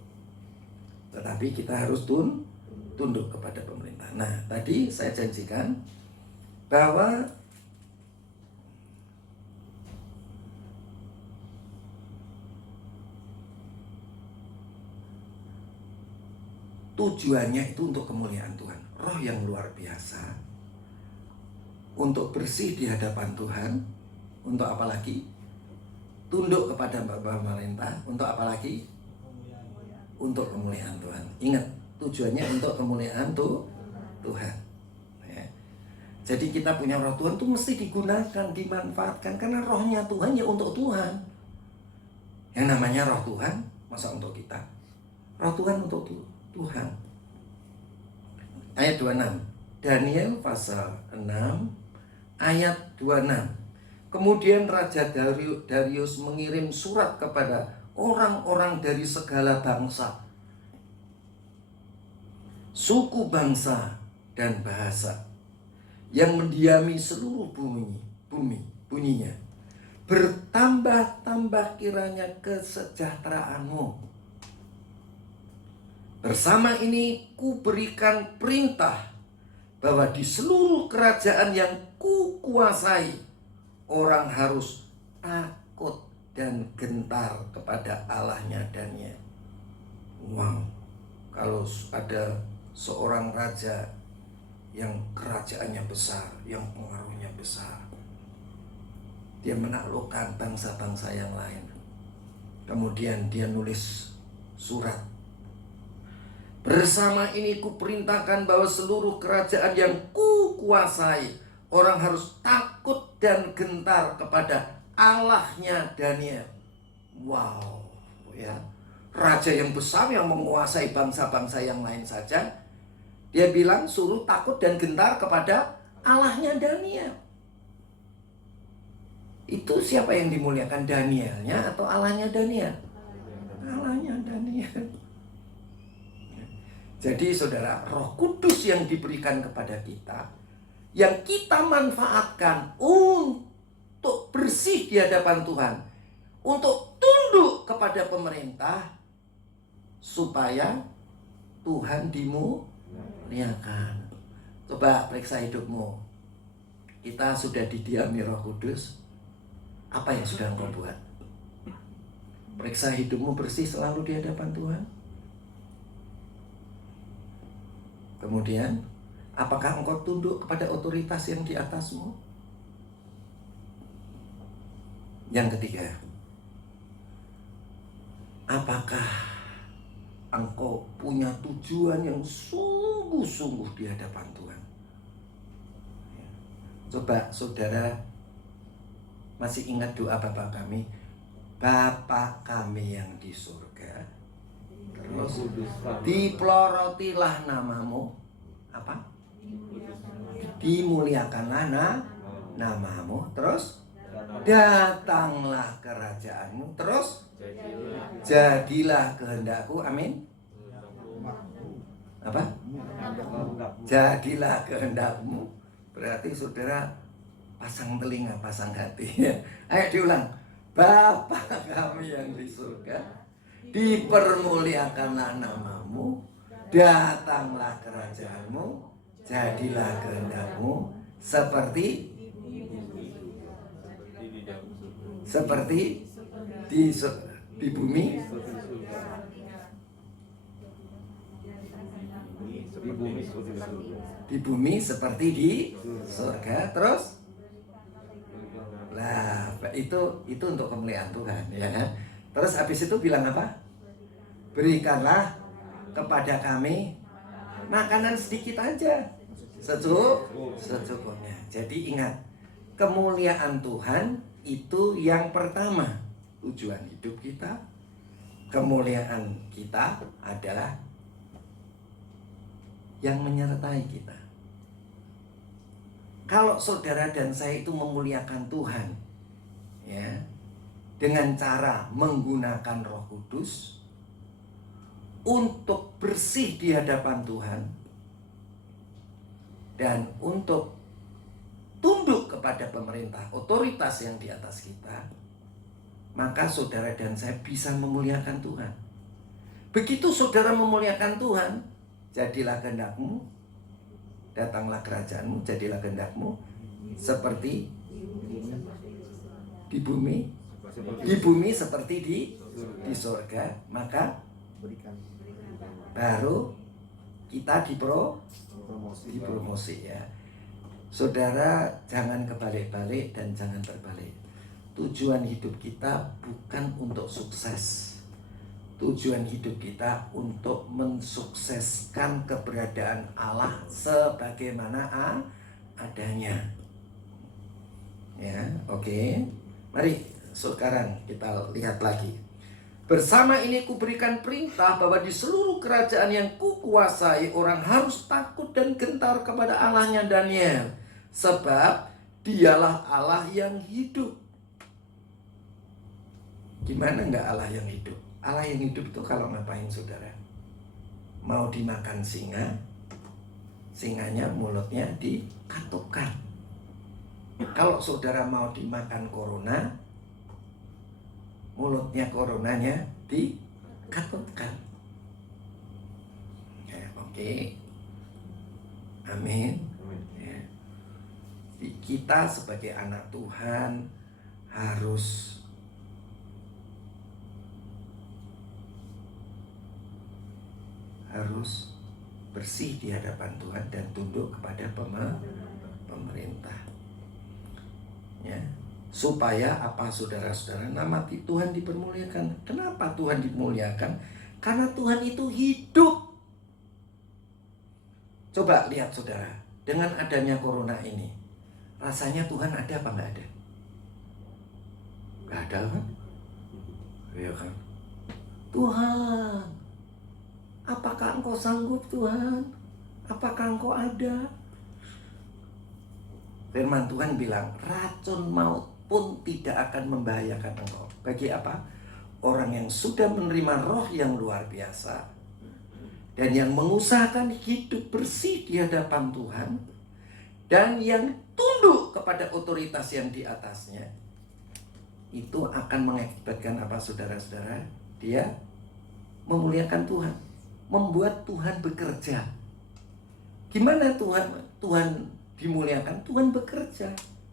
Tetapi kita harus tunduk kepada pemerintah. Nah, tadi saya janjikan bahwa tujuannya itu untuk kemuliaan Tuhan. Roh yang luar biasa. Untuk bersih di hadapan Tuhan. Untuk apa lagi? Tunduk kepada pemerintah. Untuk apa lagi? Untuk kemuliaan Tuhan. Ingat, tujuannya untuk kemuliaan Tuhan. Ya. Jadi kita punya roh Tuhan itu mesti digunakan, dimanfaatkan. Karena rohnya Tuhan ya untuk Tuhan. Yang namanya roh Tuhan, masa untuk kita? Roh Tuhan untuk Tuhan. Ayat 26. Daniel pasal 6 ayat 26. Kemudian Raja Darius mengirim surat kepada orang-orang dari segala bangsa, suku bangsa dan bahasa yang mendiami seluruh bunyinya. Bertambah-tambah kiranya kesejahteraanmu. Bersama ini ku berikan perintah bahwa di seluruh kerajaan yang ku kuasai orang harus takut dan gentar kepada Allahnya Daniel. Wow, kalau ada seorang raja yang kerajaannya besar, yang pengaruhnya besar, dia menaklukkan bangsa-bangsa yang lain. Kemudian dia nulis surat. Bersama ini kuperintahkan bahwa seluruh kerajaan yang kukuasai orang harus takut dan gentar kepada Allahnya Daniel. Wow, ya. Raja yang besar yang menguasai bangsa-bangsa yang lain saja, dia bilang suruh takut dan gentar kepada Allahnya Daniel. Itu siapa yang dimuliakan, Danielnya atau Allahnya Daniel? Allahnya Daniel. Jadi saudara, Roh Kudus yang diberikan kepada kita, yang kita manfaatkan untuk bersih di hadapan Tuhan, untuk tunduk kepada pemerintah, supaya Tuhan dimuliakan. Coba periksa hidupmu. Kita sudah didiami Roh Kudus. Apa yang sudah engkau buat? Periksa hidupmu bersih selalu di hadapan Tuhan. Kemudian, apakah engkau tunduk kepada otoritas yang di atasmu? Yang ketiga, apakah engkau punya tujuan yang sungguh-sungguh di hadapan Tuhan? Coba saudara masih ingat doa Bapa kami? Bapa kami yang di surga, terus diplorotilah namamu, apa? Dimuliakanlah namamu, terus datanglah kerajaanmu, terus jadilah kehendakku, amin. Apa? Jadilah kehendakmu. Berarti saudara pasang telinga, pasang hati. Ayo diulang. Bapa kami yang di surga, dipermuliakanlah namamu, datanglah kerajaanmu, jadilah kehendakmu seperti di bumi seperti di surga. Terus lah itu untuk kemuliaan Tuhan, ya kan? Terus habis itu bilang apa? Berikanlah kepada kami makanan sedikit aja, secukupnya. Jadi ingat, kemuliaan Tuhan itu yang pertama, tujuan hidup kita. Kemuliaan kita adalah yang menyertai kita. Kalau saudara dan saya itu memuliakan Tuhan, ya, dengan cara menggunakan Roh Kudus untuk bersih di hadapan Tuhan dan untuk tunduk kepada pemerintah, otoritas yang di atas kita, maka saudara dan saya bisa memuliakan Tuhan. Begitu saudara memuliakan Tuhan, jadilah kehendakmu, datanglah kerajaanmu, jadilah kehendakmu seperti di bumi seperti di surga. Maka baru kita dipromosi, ya. Saudara, jangan kebalik-balik dan jangan terbalik. Tujuan hidup kita bukan untuk sukses. Tujuan hidup kita untuk mensukseskan keberadaan Allah sebagaimana adanya. Ya, oke. Mari sekarang kita lihat lagi. Bersama ini kuberikan perintah bahwa di seluruh kerajaan yang kukuasai orang harus takut dan gentar kepada Allahnya Daniel, sebab dialah Allah yang hidup. Gimana enggak Allah yang hidup? Allah yang hidup itu kalau ngapain saudara? Mau dimakan singa, singanya mulutnya dikatupkan. Kalau saudara mau dimakan corona, mulutnya coronanya dikatupkan. Ya, oke. Amin. Ya. Kita sebagai anak Tuhan harus bersih di hadapan Tuhan dan tunduk kepada pemerintah. Ya. Supaya apa saudara-saudara? Nama Tuhan dipermuliakan. Kenapa Tuhan dimuliakan? Karena Tuhan itu hidup. Coba lihat saudara, dengan adanya corona ini, rasanya Tuhan ada apa nggak ada? Nggak ada kan? Iya kan? Tuhan, apakah Engkau sanggup Tuhan? Apakah Engkau ada? Firman Tuhan bilang, racun maut pun tidak akan membahayakan engkau. Bagi apa? Orang yang sudah menerima roh yang luar biasa dan yang mengusahakan hidup bersih di hadapan Tuhan dan yang tunduk kepada otoritas yang di atasnya, itu akan mengakibatkan apa saudara-saudara? Dia memuliakan Tuhan, membuat Tuhan bekerja. Gimana Tuhan dimuliakan? Tuhan bekerja.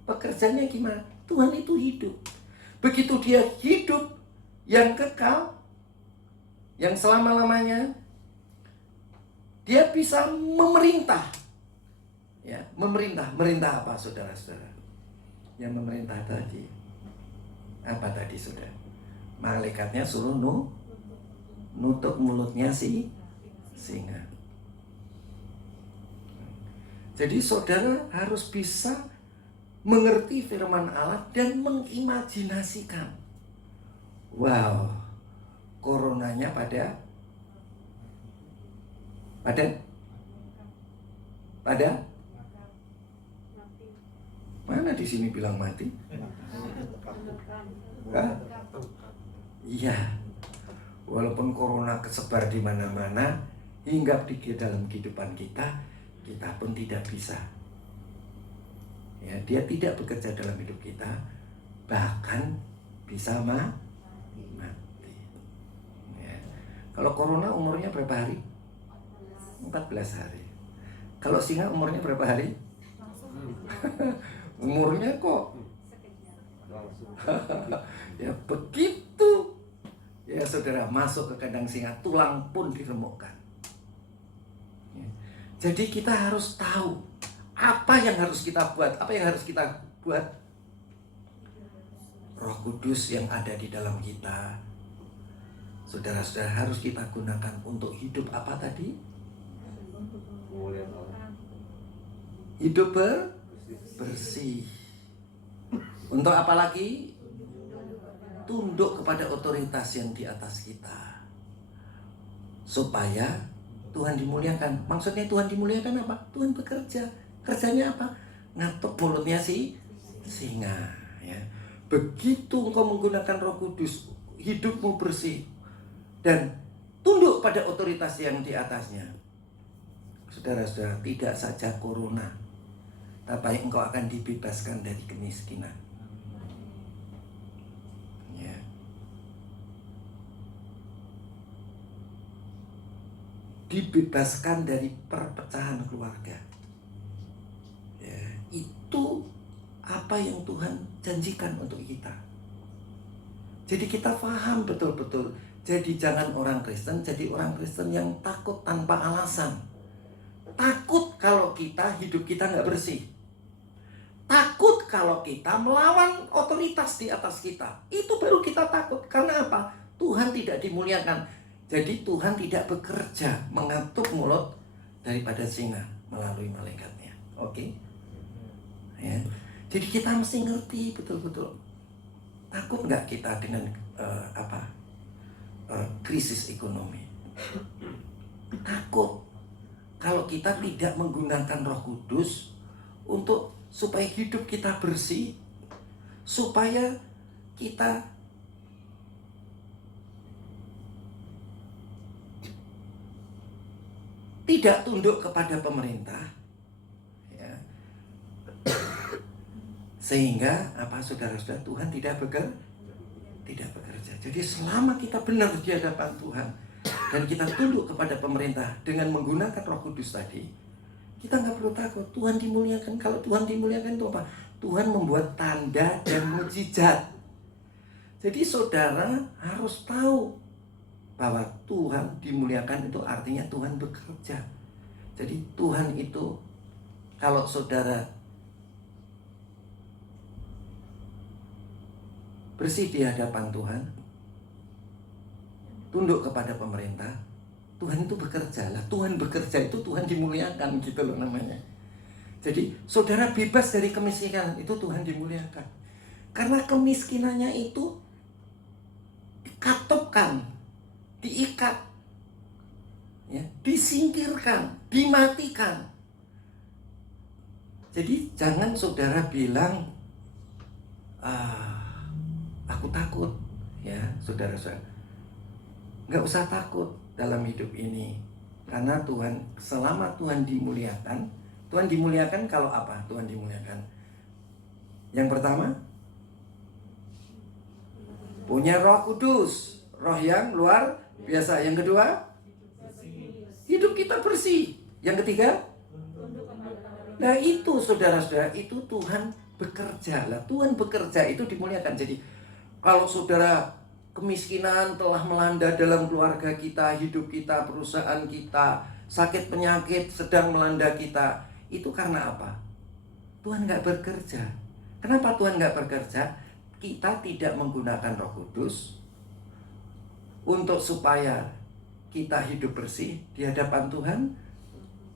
Pekerjaannya gimana? Tuhan itu hidup. Begitu dia hidup yang kekal, yang selama-lamanya, dia bisa memerintah. Ya, memerintah. Merintah apa saudara-saudara? Yang memerintah tadi. Apa tadi saudara? Malaikatnya suruh nutup mulutnya si singa. Jadi saudara harus bisa mengerti firman Allah dan mengimajinasikan. Wow, coronanya pada mana di sini bilang mati? Hah? Iya. Walaupun corona kesebar di mana-mana, hingga di dalam kehidupan kita pun tidak bisa. Ya, dia tidak bekerja dalam hidup kita, bahkan bisa mati. Ya. Kalau corona umurnya berapa hari? 14 hari. Kalau singa umurnya berapa hari? Umurnya kok ya begitu. Ya saudara, masuk ke kandang singa, tulang pun diremukkan. Ya. Jadi kita harus tahu apa yang harus kita buat. Apa yang harus kita buat? Roh Kudus yang ada di dalam kita, saudara-saudara, harus kita gunakan untuk hidup apa tadi? Hidup bersih. Untuk apa lagi? Tunduk kepada otoritas yang di atas kita, supaya Tuhan dimuliakan. Maksudnya Tuhan dimuliakan apa? Tuhan bekerja. Kerjanya apa? Ngatuk mulutnya si singa. Ya. Begitu engkau menggunakan Roh Kudus, hidupmu bersih dan tunduk pada otoritas yang di atasnya. Saudara-saudara, tidak saja corona, tapi engkau akan dibebaskan dari kemiskinan. Ya. Dibebaskan dari perpecahan keluarga. Ya, itu apa yang Tuhan janjikan untuk kita. Jadi kita paham betul-betul. Jadi jangan orang Kristen, jadi orang Kristen yang takut tanpa alasan. Takut kalau hidup kita nggak bersih. Takut kalau kita melawan otoritas di atas kita. Itu baru kita takut. Karena apa? Tuhan tidak dimuliakan. Jadi Tuhan tidak bekerja mengatuk mulut daripada singa melalui malaikatnya. Oke? Ya. Jadi kita mesti ngerti betul-betul. Takut nggak kita dengan krisis ekonomi? Takut kalau kita tidak menggunakan Roh Kudus supaya hidup kita bersih, supaya kita tidak tunduk kepada pemerintah, ya. Sehingga saudara-saudara, Tuhan tidak bekerja. Jadi selama kita benar di hadapan Tuhan dan kita tunduk kepada pemerintah dengan menggunakan Roh Kudus tadi, kita nggak perlu takut. Tuhan dimuliakan. Kalau Tuhan dimuliakan itu apa? Tuhan membuat tanda dan mukjizat. Jadi saudara harus tahu bahwa Tuhan dimuliakan itu artinya Tuhan bekerja. Jadi Tuhan itu, kalau saudara bersih di hadapan Tuhan, tunduk kepada pemerintah, Tuhan itu bekerja. Lah Tuhan bekerja itu Tuhan dimuliakan, gitu loh namanya. Jadi saudara bebas dari kemiskinan, itu Tuhan dimuliakan. Karena kemiskinannya itu dikatupkan, diikat, ya, disingkirkan, dimatikan. Jadi jangan saudara bilang, aku takut, ya saudara-saudara. Nggak usah takut dalam hidup ini. Karena selama Tuhan dimuliakan kalau apa? Tuhan dimuliakan. Yang pertama, punya Roh Kudus, roh yang luar biasa. Yang kedua, hidup kita bersih. Yang ketiga, nah itu saudara-saudara, itu Tuhan bekerja. Lah Tuhan bekerja itu dimuliakan. Jadi kalau saudara kemiskinan telah melanda dalam keluarga kita, hidup kita, perusahaan kita, sakit penyakit sedang melanda kita, itu karena apa? Tuhan nggak bekerja. Kenapa Tuhan nggak bekerja? Kita tidak menggunakan Roh Kudus supaya kita hidup bersih di hadapan Tuhan,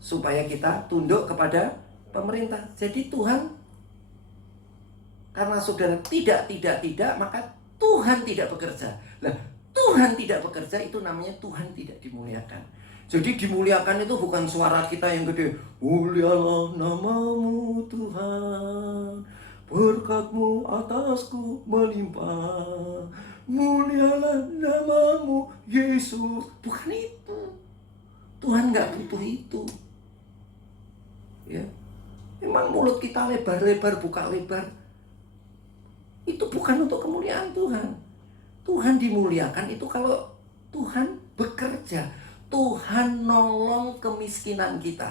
supaya kita tunduk kepada pemerintah. Jadi Tuhan, karena saudara tidak, maka Tuhan tidak bekerja. Nah, Tuhan tidak bekerja itu namanya Tuhan tidak dimuliakan. Jadi dimuliakan itu bukan suara kita yang gede. Mulialah namamu Tuhan, berkat-Mu atasku melimpah. Mulialah namamu Yesus. Bukan itu. Tuhan nggak butuh itu. Ya, memang mulut kita lebar-lebar, buka lebar. itu bukan untuk kemuliaan Tuhan. Tuhan dimuliakan itu kalau Tuhan bekerja. Tuhan nolong kemiskinan kita,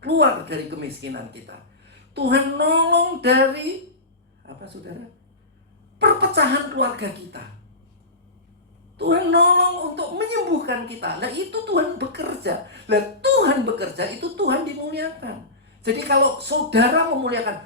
keluar dari kemiskinan kita. Tuhan nolong dari apa saudara? Perpecahan keluarga kita. Tuhan nolong untuk menyembuhkan kita. Nah itu Tuhan bekerja. Nah Tuhan bekerja itu Tuhan dimuliakan. Jadi kalau saudara memuliakan,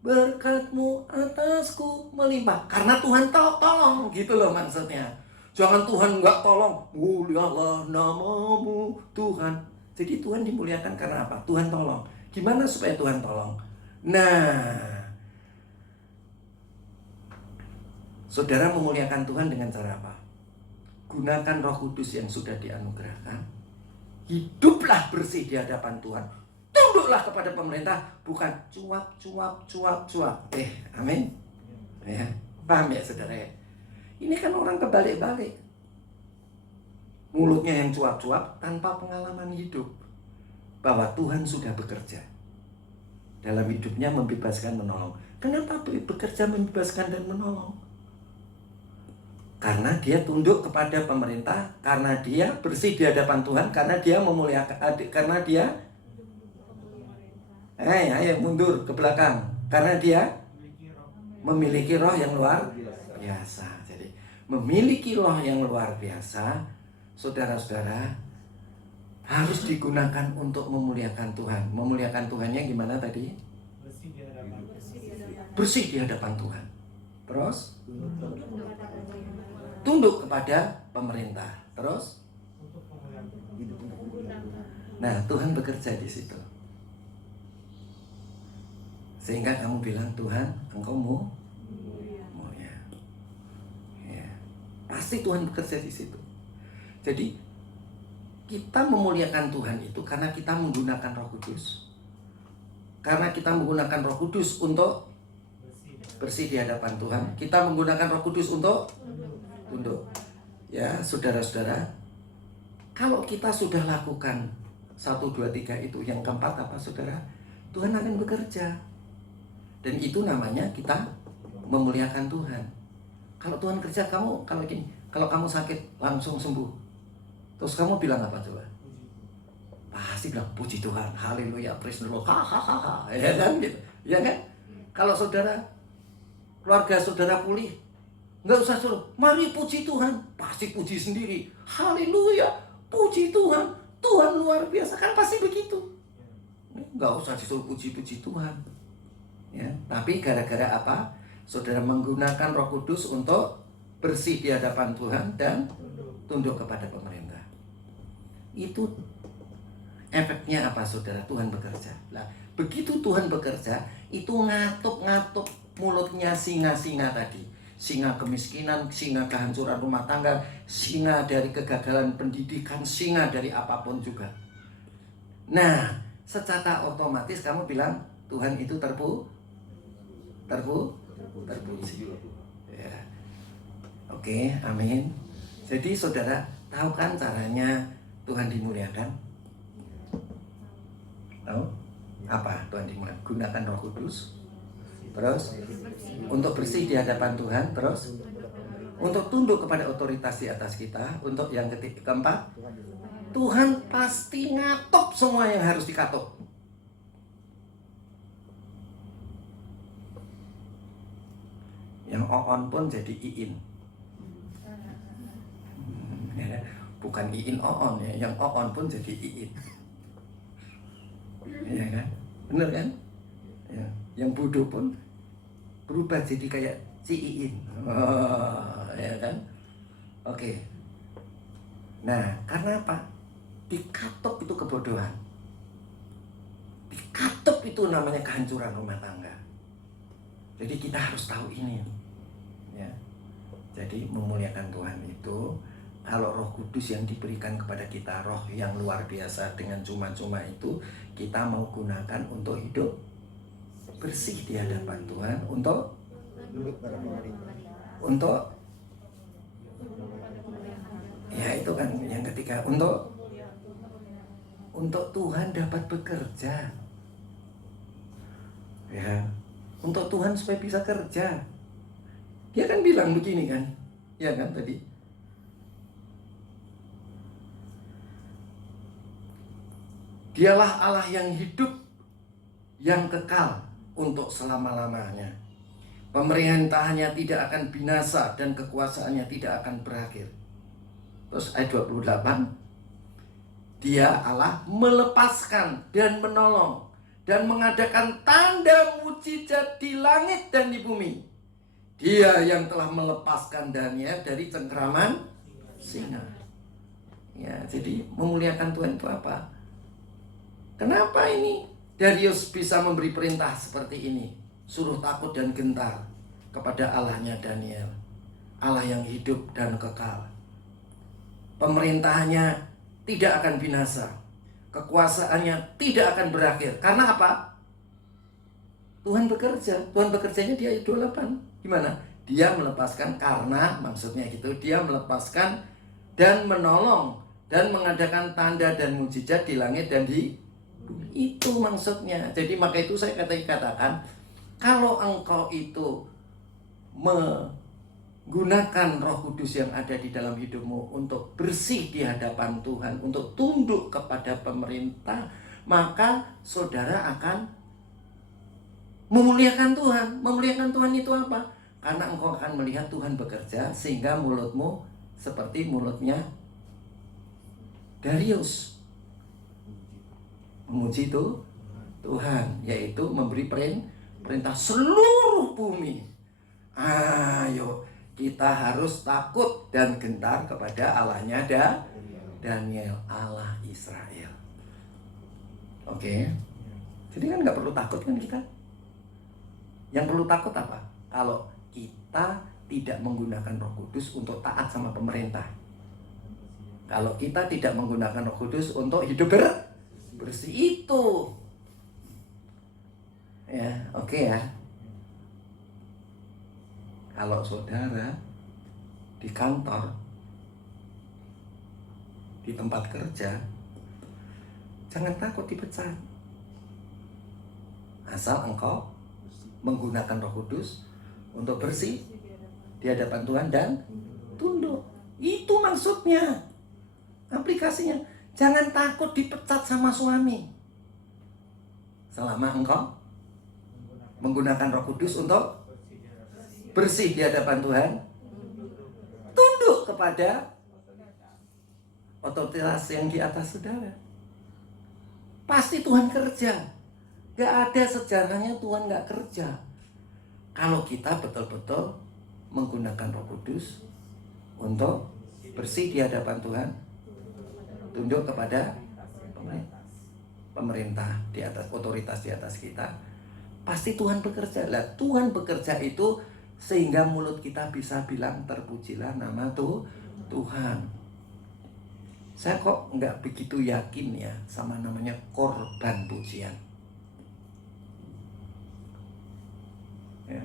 berkat-Mu atasku melimpah, karena Tuhan tolong gitu loh maksudnya. Jangan Tuhan nggak tolong, mulialah nama-Mu Tuhan. Jadi Tuhan dimuliakan karena apa? Tuhan tolong. Gimana supaya Tuhan tolong? Nah, saudara memuliakan Tuhan dengan cara apa? Gunakan Roh Kudus yang sudah dianugerahkan. Hiduplah bersih di hadapan Tuhan. Tunduklah kepada pemerintah, bukan cuap. Amin. Ya, paham ya saudara? Ini kan orang kebalik-balik. Mulutnya yang cuap-cuap tanpa pengalaman hidup. Bahwa Tuhan sudah bekerja dalam hidupnya, membebaskan, menolong. Kenapa bekerja, membebaskan, dan menolong? Karena dia tunduk kepada pemerintah, karena dia bersih di hadapan Tuhan, karena dia memuliakan, karena dia ayo mundur ke belakang, karena dia memiliki roh yang luar biasa. Jadi memiliki roh yang luar biasa, saudara-saudara, harus digunakan untuk memuliakan Tuhan. Memuliakan Tuhannya gimana tadi? Bersih di hadapan Tuhan. Terus tunduk kepada pemerintah. Terus, nah Tuhan bekerja di situ. Sehingga kamu bilang, Tuhan, Engkau mau ya. Pasti Tuhan bekerja di situ. Jadi kita memuliakan Tuhan itu karena kita menggunakan Roh Kudus. Karena kita menggunakan Roh Kudus untuk bersih di hadapan Tuhan. Kita menggunakan Roh Kudus untuk tunduk. Ya, saudara-saudara, kalau kita sudah lakukan 1, 2, 3 itu, yang keempat apa saudara? Tuhan akan bekerja. Dan itu namanya kita memuliakan Tuhan. Kalau Tuhan kerja, kamu kalau gini, kalau kamu sakit langsung sembuh. Terus kamu bilang apa coba? Pasti bilang puji Tuhan, haleluya, praise the Lord, hahaha, ya kan gitu, ya kan? Kalau saudara, keluarga saudara pulih, nggak usah suruh, mari puji Tuhan, pasti puji sendiri, haleluya, puji Tuhan, Tuhan luar biasa, kan pasti begitu. Nggak usah disuruh puji-puji Tuhan, ya. Tapi gara-gara apa? Saudara menggunakan Roh Kudus untuk bersih di hadapan Tuhan dan tunduk kepada pemerintah. Itu efeknya apa saudara? Tuhan bekerja. Nah, begitu Tuhan bekerja, itu ngatuk-ngatuk mulutnya singa-singa tadi. Singa kemiskinan, singa kehancuran rumah tangga, singa dari kegagalan pendidikan, singa dari apapun juga. Nah, secara otomatis kamu bilang Tuhan itu terpuji. Ya. Oke, amin. Jadi saudara tahu kan caranya Tuhan dimuliakan? Tahu? Apa Tuhan dimuliakan? Gunakan Roh Kudus. Terus untuk bersih di hadapan Tuhan. Terus untuk tunduk kepada otoritas di atas kita. Untuk yang keempat, Tuhan pasti ngatok semua yang harus dikatok. Yang on pun jadi iin. Ya, bukan iin on ya, yang on pun jadi iin. Ya kan? Bener kan? Ya. Yang bodoh pun berubah jadi kayak si iin. Oh, ya kan? Oke. Nah, karena apa? Dikatok itu kebodohan. Dikatok itu namanya kehancuran rumah tangga. Jadi kita harus tahu ini. Ya. Jadi memuliakan Tuhan itu, kalau Roh Kudus yang diberikan kepada kita, roh yang luar biasa dengan cuma-cuma itu, kita mau gunakan untuk hidup bersih di hadapan Tuhan, untuk ya itu kan yang ketiga, untuk Tuhan dapat bekerja. Ya, untuk Tuhan supaya bisa kerja. Dia kan bilang begini kan, ya kan tadi. Dialah Allah yang hidup, yang kekal untuk selama-lamanya. Pemerintahannya tidak akan binasa dan kekuasaannya tidak akan berakhir. Terus ayat 28, Dia Allah melepaskan dan menolong dan mengadakan tanda mujizat di langit dan di bumi. Dia yang telah melepaskan Daniel dari cengkeraman singa. Ya, jadi memuliakan Tuhan itu apa? Kenapa ini Darius bisa memberi perintah seperti ini? Suruh takut dan gentar kepada Allahnya Daniel, Allah yang hidup dan kekal. Pemerintahannya tidak akan binasa, kekuasaannya tidak akan berakhir. Karena apa? Tuhan bekerja. Tuhan bekerjanya di ayat 28. Gimana? Dia melepaskan, karena maksudnya gitu, dia melepaskan dan menolong dan mengadakan tanda dan mujizat di langit dan di bumi. Itu maksudnya. Jadi maka itu saya katakan, kalau engkau itu menggunakan Roh Kudus yang ada di dalam hidupmu untuk bersih di hadapan Tuhan, untuk tunduk kepada pemerintah, maka saudara akan memuliakan Tuhan. Memuliakan Tuhan itu apa? Karena engkau akan melihat Tuhan bekerja, sehingga mulutmu seperti mulutnya Darius, memuji itu Tuhan, yaitu memberi perintah seluruh bumi. Ayo, kita harus takut dan gentar kepada Allahnya Daniel, Allah Israel. Oke. Jadi kan nggak perlu takut kan kita. Yang perlu takut apa? Kalau kita tidak menggunakan Roh Kudus untuk taat sama pemerintah. Kalau kita tidak menggunakan Roh Kudus untuk hidup bersih, itu. Ya, oke ya. Kalau saudara di kantor, di tempat kerja, jangan takut dipecat. Asal engkau menggunakan Roh Kudus untuk bersih di hadapan Tuhan dan tunduk. Itu maksudnya. Aplikasinya. Jangan takut dipecat sama suami. Selama engkau menggunakan Roh Kudus untuk bersih di hadapan Tuhan, tunduk kepada otoritas yang di atas saudara. Pasti Tuhan kerja. Gak ada sejarahnya Tuhan gak kerja. Kalau kita betul-betul menggunakan Roh Kudus untuk bersih di hadapan Tuhan, tunduk kepada pemerintah di atas, otoritas di atas kita, pasti Tuhan bekerja. Lah, Tuhan bekerja itu sehingga mulut kita bisa bilang terpujilah nama Tuhan. Saya kok nggak begitu yakin ya sama namanya korban pujian. Ya.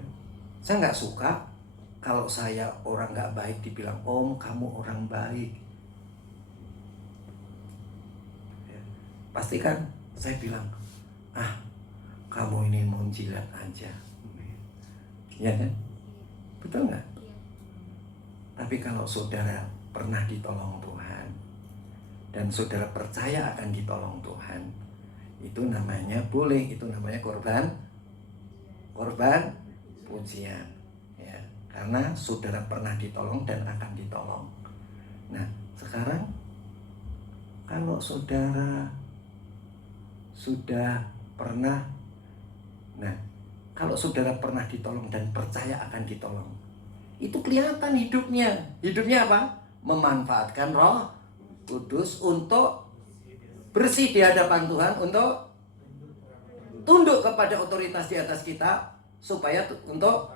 Saya nggak suka kalau saya orang nggak baik dibilang, "Om, kamu orang baik." Ya. Pasti kan saya bilang, kamu ini mau jilat aja. Ya kan? Betul nggak? Tapi kalau saudara pernah ditolong Tuhan dan saudara percaya akan ditolong Tuhan, itu namanya boleh, itu namanya korban pujian, ya, karena saudara pernah ditolong dan akan ditolong. Nah, sekarang kalau saudara sudah pernah, kalau saudara pernah ditolong dan percaya akan ditolong, itu kelihatan hidupnya. Hidupnya apa? Memanfaatkan Roh Kudus untuk bersih di hadapan Tuhan, untuk tunduk kepada otoritas di atas kita, supaya untuk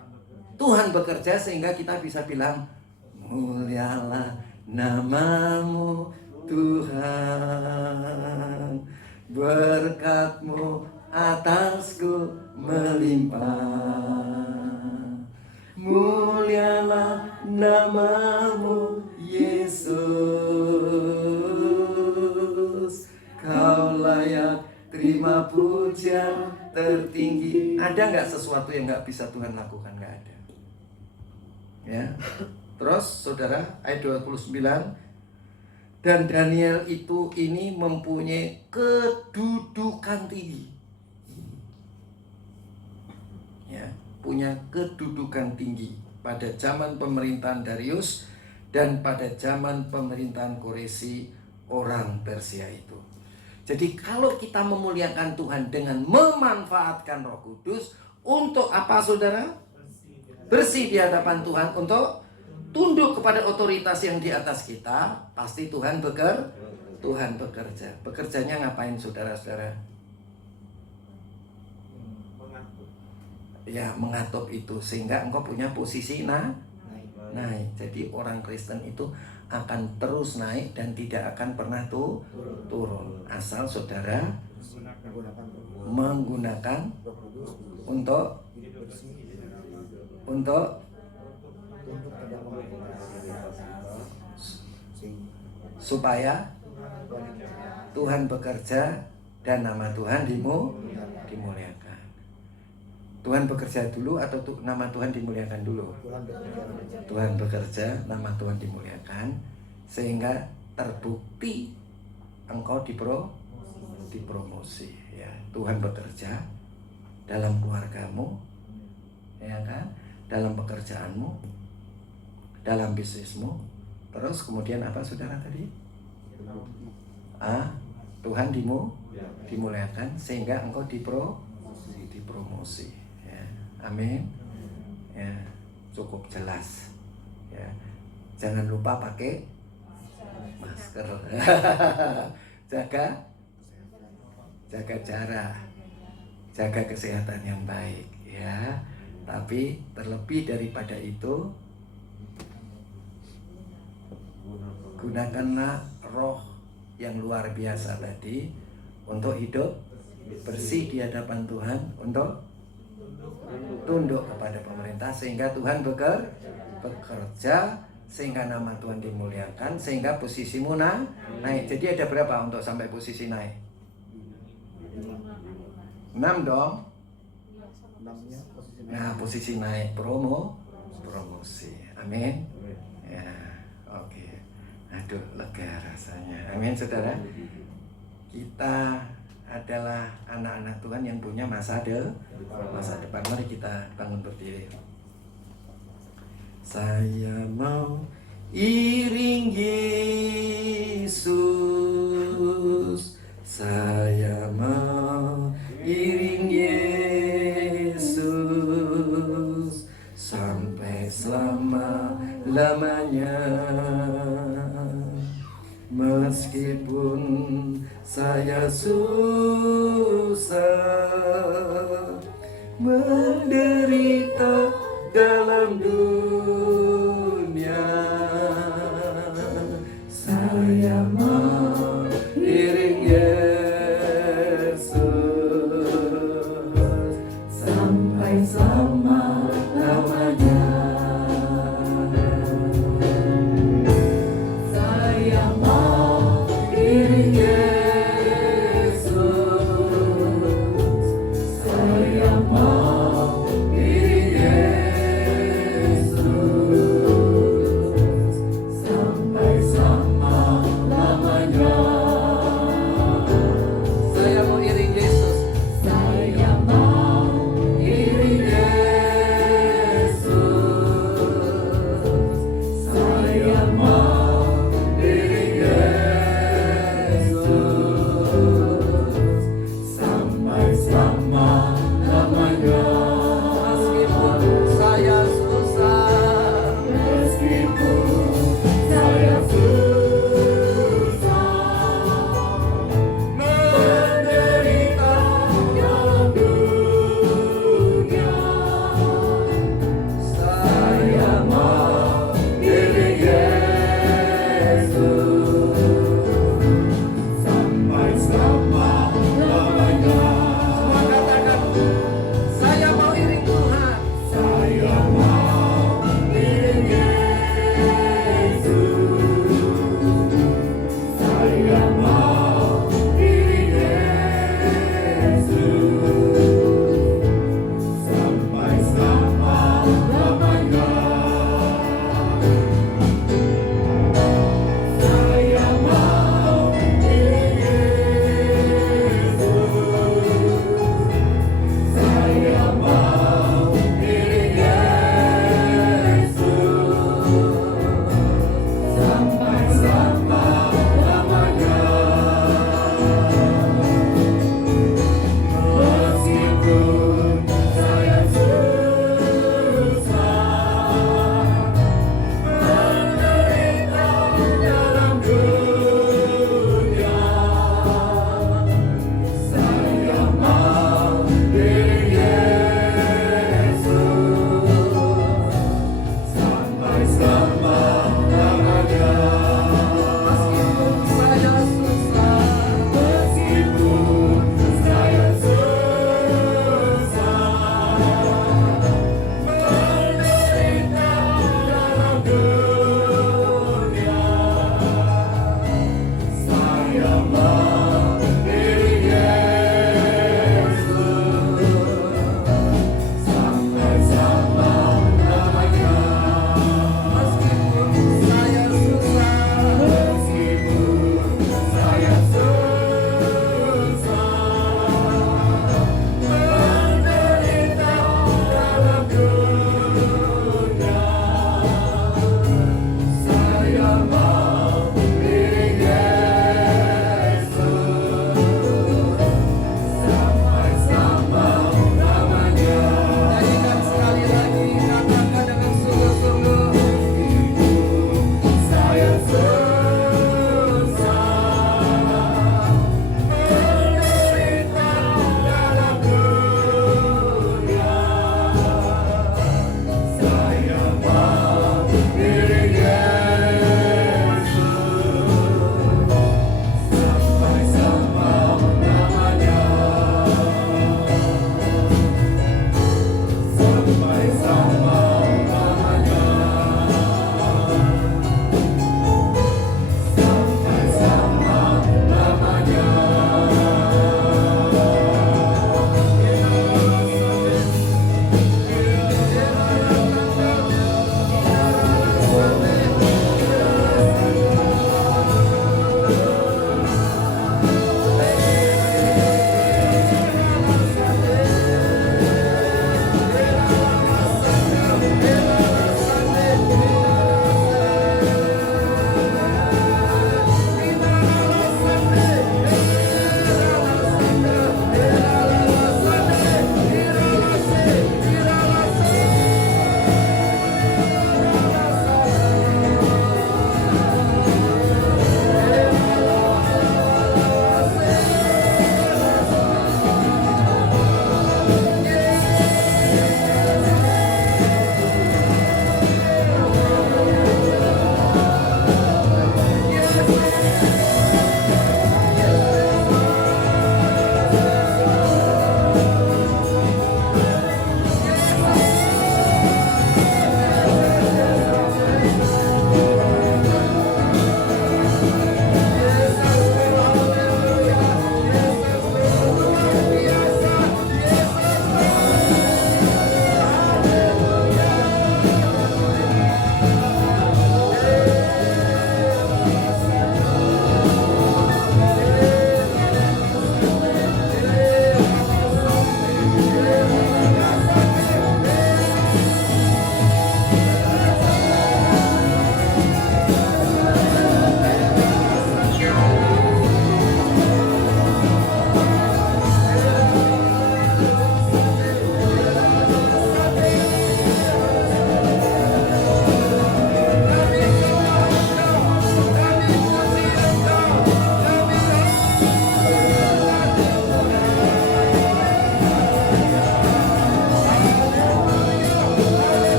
Tuhan bekerja, sehingga kita bisa bilang, mulialah namamu Tuhan, berkat-Mu atasku melimpah. Mulialah namamu Yesus, Kau layak terima pujian tertinggi. Ada nggak sesuatu yang nggak bisa Tuhan lakukan? Nggak ada. Ya. Terus saudara ayat 29, dan Daniel ini mempunyai kedudukan tinggi. Ya, punya kedudukan tinggi pada zaman pemerintahan Darius dan pada zaman pemerintahan Koreshi orang Persia itu. Jadi kalau kita memuliakan Tuhan dengan memanfaatkan Roh Kudus untuk apa saudara? Bersih di hadapan Tuhan, untuk tunduk kepada otoritas yang di atas kita, pasti Tuhan bekerja. Bekerjanya ngapain saudara-saudara? Ya, mengatur itu sehingga engkau punya posisi naik. Jadi orang Kristen itu akan terus naik dan tidak akan pernah turun asal saudara menggunakan untuk supaya Tuhan bekerja dan nama Tuhan dimuliakan. Tuhan bekerja dulu atau nama Tuhan dimuliakan dulu? Tuhan bekerja, nama Tuhan dimuliakan, sehingga terbukti engkau dipromosi. Ya, Tuhan bekerja dalam keluargamu, ya kan? Dalam pekerjaanmu, dalam bisnismu. Terus kemudian apa saudara tadi? Tuhan dimuliakan sehingga engkau dipromosi. Ya, amin. Ya, cukup jelas. Ya, jangan lupa pakai masker. jaga jarak, jaga kesehatan yang baik. Ya, tapi terlebih daripada itu, gunakanlah roh yang luar biasa tadi untuk hidup bersih di hadapan Tuhan, untuk tunduk kepada pemerintah sehingga Tuhan bekerja, sehingga nama Tuhan dimuliakan, sehingga posisimu naik. Jadi ada berapa untuk sampai posisi naik? 6 dong. Nah, posisi naik, promosi. Amin. Ya, oke. Aduh, lega rasanya. Amin, saudara. Kita adalah anak-anak Tuhan yang punya masa depan. Mari kita bangun berdiri. Saya mau iring Yesus. Saya mau iring Yesus sampai selama-lamanya. Meskipun saya susah menderita dalam dunia, saya mau iring Yesus sampai selama-lamanya.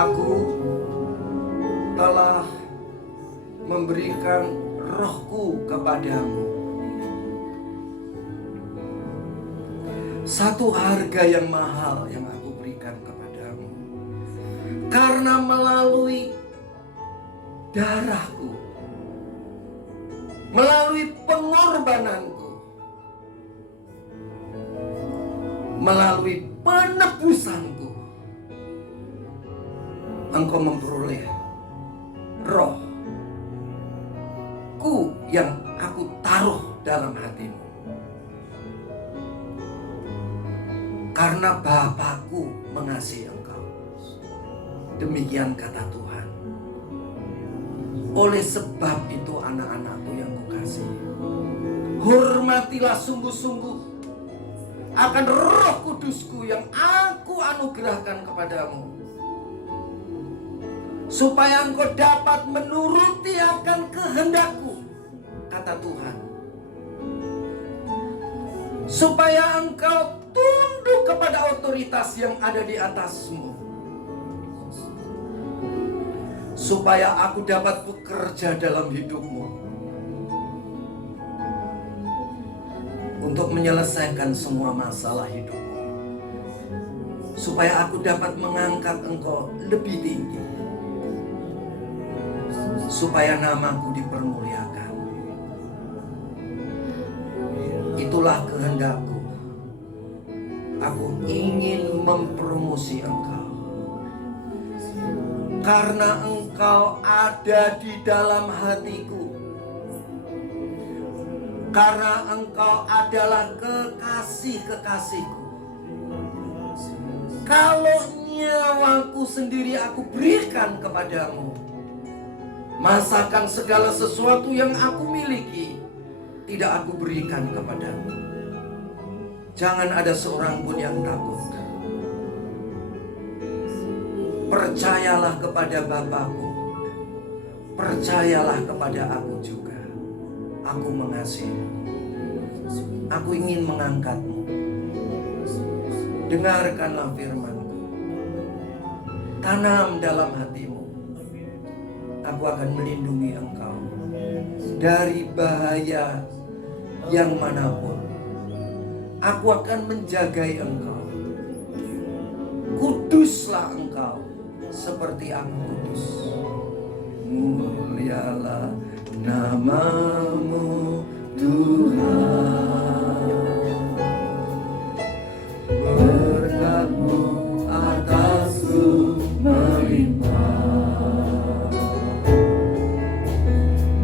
Aku telah memberikan rohku kepadamu. Satu harga yang mahal yang aku berikan kepadamu. Karena melalui darahku, melalui pengorbananku, melalui penebusanku, engkau memperoleh rohku yang aku taruh dalam hatimu. Karena Bapakku mengasihi engkau. Demikian kata Tuhan. Oleh sebab itu anak-anakku yang kukasihi, hormatilah sungguh-sungguh akan Roh Kudusku yang aku anugerahkan kepadamu, supaya engkau dapat menuruti akan kehendakku, kata Tuhan. Supaya engkau tunduk kepada otoritas yang ada di atasmu. Supaya aku dapat bekerja dalam hidupmu untuk menyelesaikan semua masalah hidupmu. Supaya aku dapat mengangkat engkau lebih tinggi. Supaya namaku dipermuliakan. Itulah kehendakku. Aku ingin mempromosi engkau. Karena engkau ada di dalam hatiku. Karena engkau adalah kekasih-kekasihku. Kalau nyawaku sendiri aku berikan kepadamu, masakan segala sesuatu yang aku miliki tidak aku berikan kepadamu. Jangan ada seorang pun yang takut. Percayalah kepada Bapakmu. Percayalah kepada aku juga. Aku mengasihimu. Aku ingin mengangkatmu. Dengarkanlah firman-Ku. Tanam dalam hatimu. Aku akan melindungi engkau dari bahaya yang manapun. Aku akan menjagai engkau. Kuduslah engkau seperti aku kudus. Mulialah namamu Tuhan. Berkat-Mu atasku melimpah.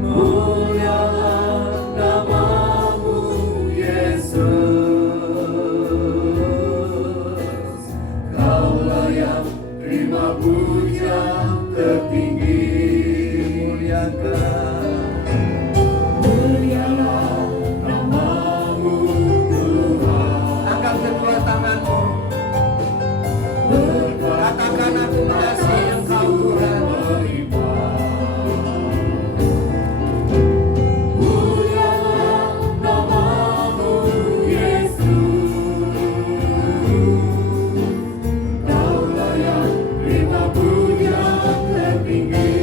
Mulialah namamu Yesus. Kaulah yang terima puja tertinggi. Muliakan, mulialah namamu Tuhan. Angkat kedua tanganmu. Katakan aku mengasihi engkau Tuhan. Mulialah namamu Yesus. Kaulah yang terima puja tertinggi.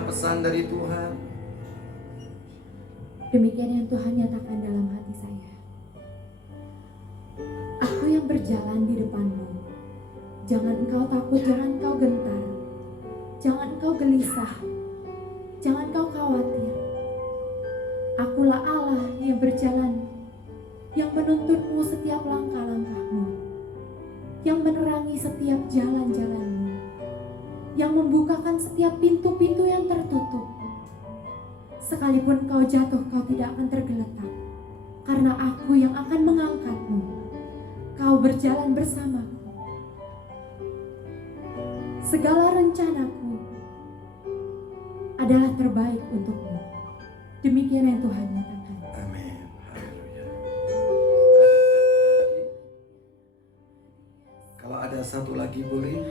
Pesan dari Tuhan. Demikian yang Tuhan nyatakan dalam hati saya. Aku yang berjalan di depanmu. Jangan engkau takut, jangan engkau gentar. Jangan engkau gelisah. Jangan engkau khawatir. Akulah Allah yang berjalan yang menuntunmu setiap langkah-langkahmu, yang menerangi setiap jalan-jalanmu, yang membukakan setiap pintu-pintu yang tertutup. Sekalipun kau jatuh, kau tidak akan tergeletak, karena Aku yang akan mengangkatmu. Kau berjalan bersamaku. Segala rencanaku adalah terbaik untukmu. Demikian yang Tuhan nyatakan. Amin. Haleluya. Kalau ada satu lagi boleh.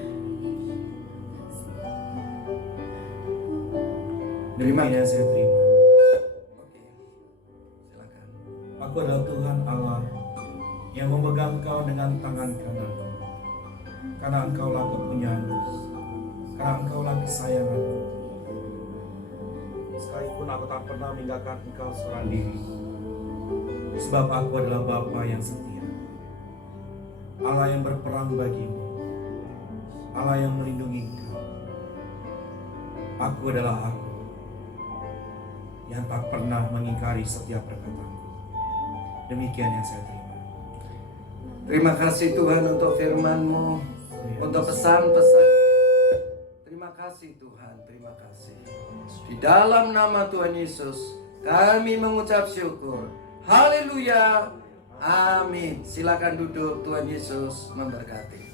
Terima Demikian yang saya terima. Oke. Silakan. Aku adalah Tuhan Allah yang memegang kau dengan tangan kanan. Karena engkaulah kepunyaanku, karena engkaulah kesayanganku. Sekalipun aku tak pernah meninggalkan engkau seorang diri, sebab aku adalah Bapa yang setia, Allah yang berperang bagimu, Allah yang melindungi engkau. Aku adalah Aku yang tak pernah mengingkari setiap perkataanku. Demikian yang saya terima. Terima kasih Tuhan untuk firman-Mu, untuk pesan-pesan. Terima kasih Tuhan, terima kasih. Di dalam nama Tuhan Yesus, kami mengucap syukur. Haleluya. Amin. Silakan duduk, Tuhan Yesus memberkati.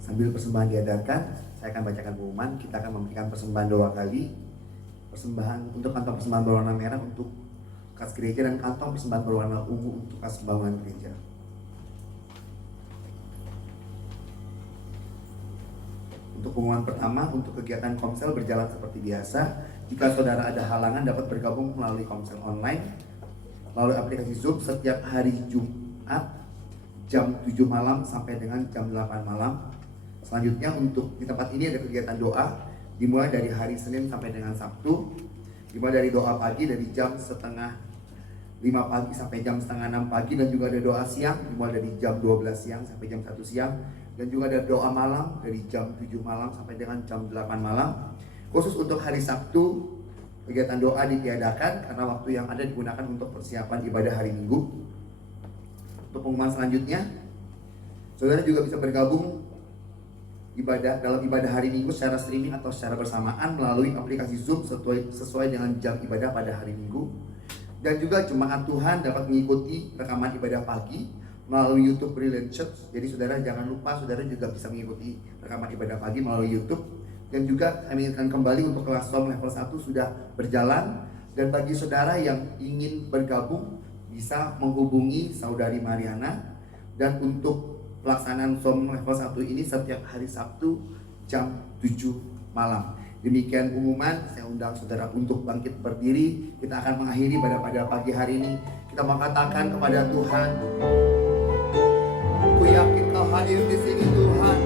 Sambil persembahan diadakan, saya akan bacakan pengumuman. Kita akan memberikan persembahan 2 kali. Persembahan untuk kantong persembahan berwarna merah untuk kas gereja dan kantong persembahan berwarna ungu untuk kas bangunan gereja. Untuk pengumuman pertama, untuk kegiatan Komsel berjalan seperti biasa. Jika saudara ada halangan dapat bergabung melalui Komsel online melalui aplikasi Zoom setiap hari Jumat jam 7 malam sampai dengan jam 8 malam. Selanjutnya untuk di tempat ini ada kegiatan doa dimulai dari hari Senin sampai dengan Sabtu, dimulai dari doa pagi dari jam 4:30 pagi sampai jam 5:30 pagi, dan juga ada doa siang dimulai dari jam 12 siang sampai jam 1 siang, dan juga ada doa malam dari jam 7 malam sampai dengan jam 8 malam. Khusus untuk hari Sabtu kegiatan doa ditiadakan karena waktu yang ada digunakan untuk persiapan ibadah hari Minggu. Untuk pengumuman selanjutnya, saudara juga bisa bergabung dalam ibadah hari Minggu secara streaming atau secara bersamaan melalui aplikasi Zoom sesuai dengan jam ibadah pada hari Minggu. Dan juga jemaat Tuhan dapat mengikuti rekaman ibadah pagi melalui YouTube Brilliant Church. Jadi saudara jangan lupa, saudara juga bisa mengikuti rekaman ibadah pagi melalui YouTube. Dan juga kami ingatkan kembali untuk kelas SOM level 1 sudah berjalan. Dan bagi saudara yang ingin bergabung bisa menghubungi saudari Mariana. Dan untuk pelaksanaan SOM level 1 ini setiap hari Sabtu jam 7 malam. Demikian pengumuman, saya undang saudara untuk bangkit berdiri. Kita akan mengakhiri pada pagi hari ini. Kita mau katakan kepada Tuhan, ku yakin kau hadir di sini Tuhan.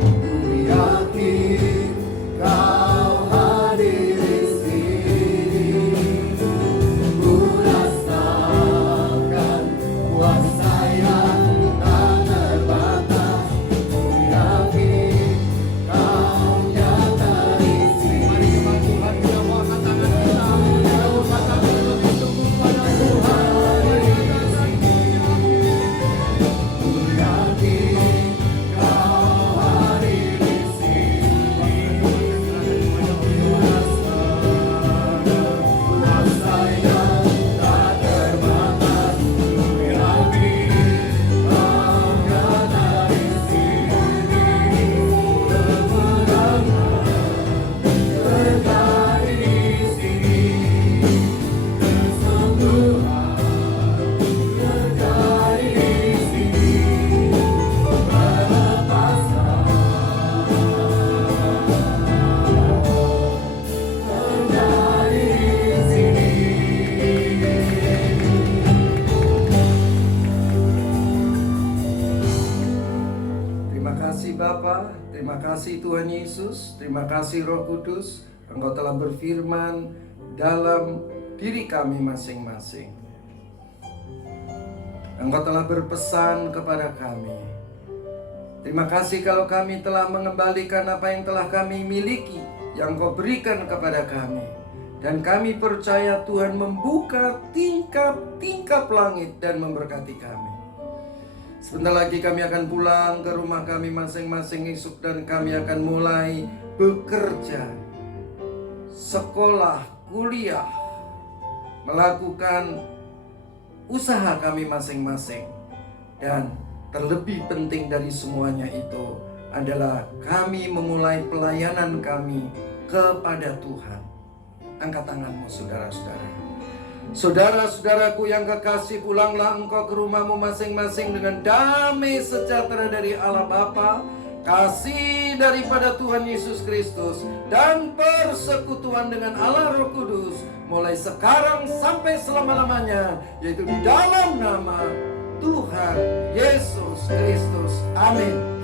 Ku yakin kau hadir di sini. Ku rasakan kuasa yang tak terbatas. Ku yakin kau nyata di sini. Tuhan kita mau katakan kita, kita mau katakan lebih sungguh pada Tuhan. Ku yakin kau hadir di sini. Kuasa yang tak terbatas. Ku yakin kau nyata di sini. Kemenangan terjadi di sini. Kesembuhan terjadi di sini. Pelepasan terjadi di sini. Terima kasih Bapa, terima kasih Tuhan Yesus, terima kasih Roh Kudus. Engkau telah berfirman dalam diri kami masing-masing. Engkau telah berpesan kepada kami Terima kasih kalau kami telah mengembalikan apa yang telah kami miliki, yang Kau berikan kepada kami. Dan kami percaya Tuhan membuka tingkap-tingkap langit dan memberkati kami. Sebentar lagi kami akan pulang ke rumah kami masing-masing esok, dan kami akan mulai bekerja, sekolah, kuliah, melakukan usaha kami masing-masing. Dan terlebih penting dari semuanya itu adalah kami memulai pelayanan kami kepada Tuhan. Angkat tanganmu, saudara-saudara. Saudara-saudaraku yang kekasih, pulanglah engkau ke rumahmu masing-masing dengan damai sejahtera dari Allah Bapa, kasih daripada Tuhan Yesus Kristus, dan persekutuan dengan Allah Roh Kudus mulai sekarang sampai selama-lamanya, yaitu di dalam nama Tuhan Yesus Kristus. Amin.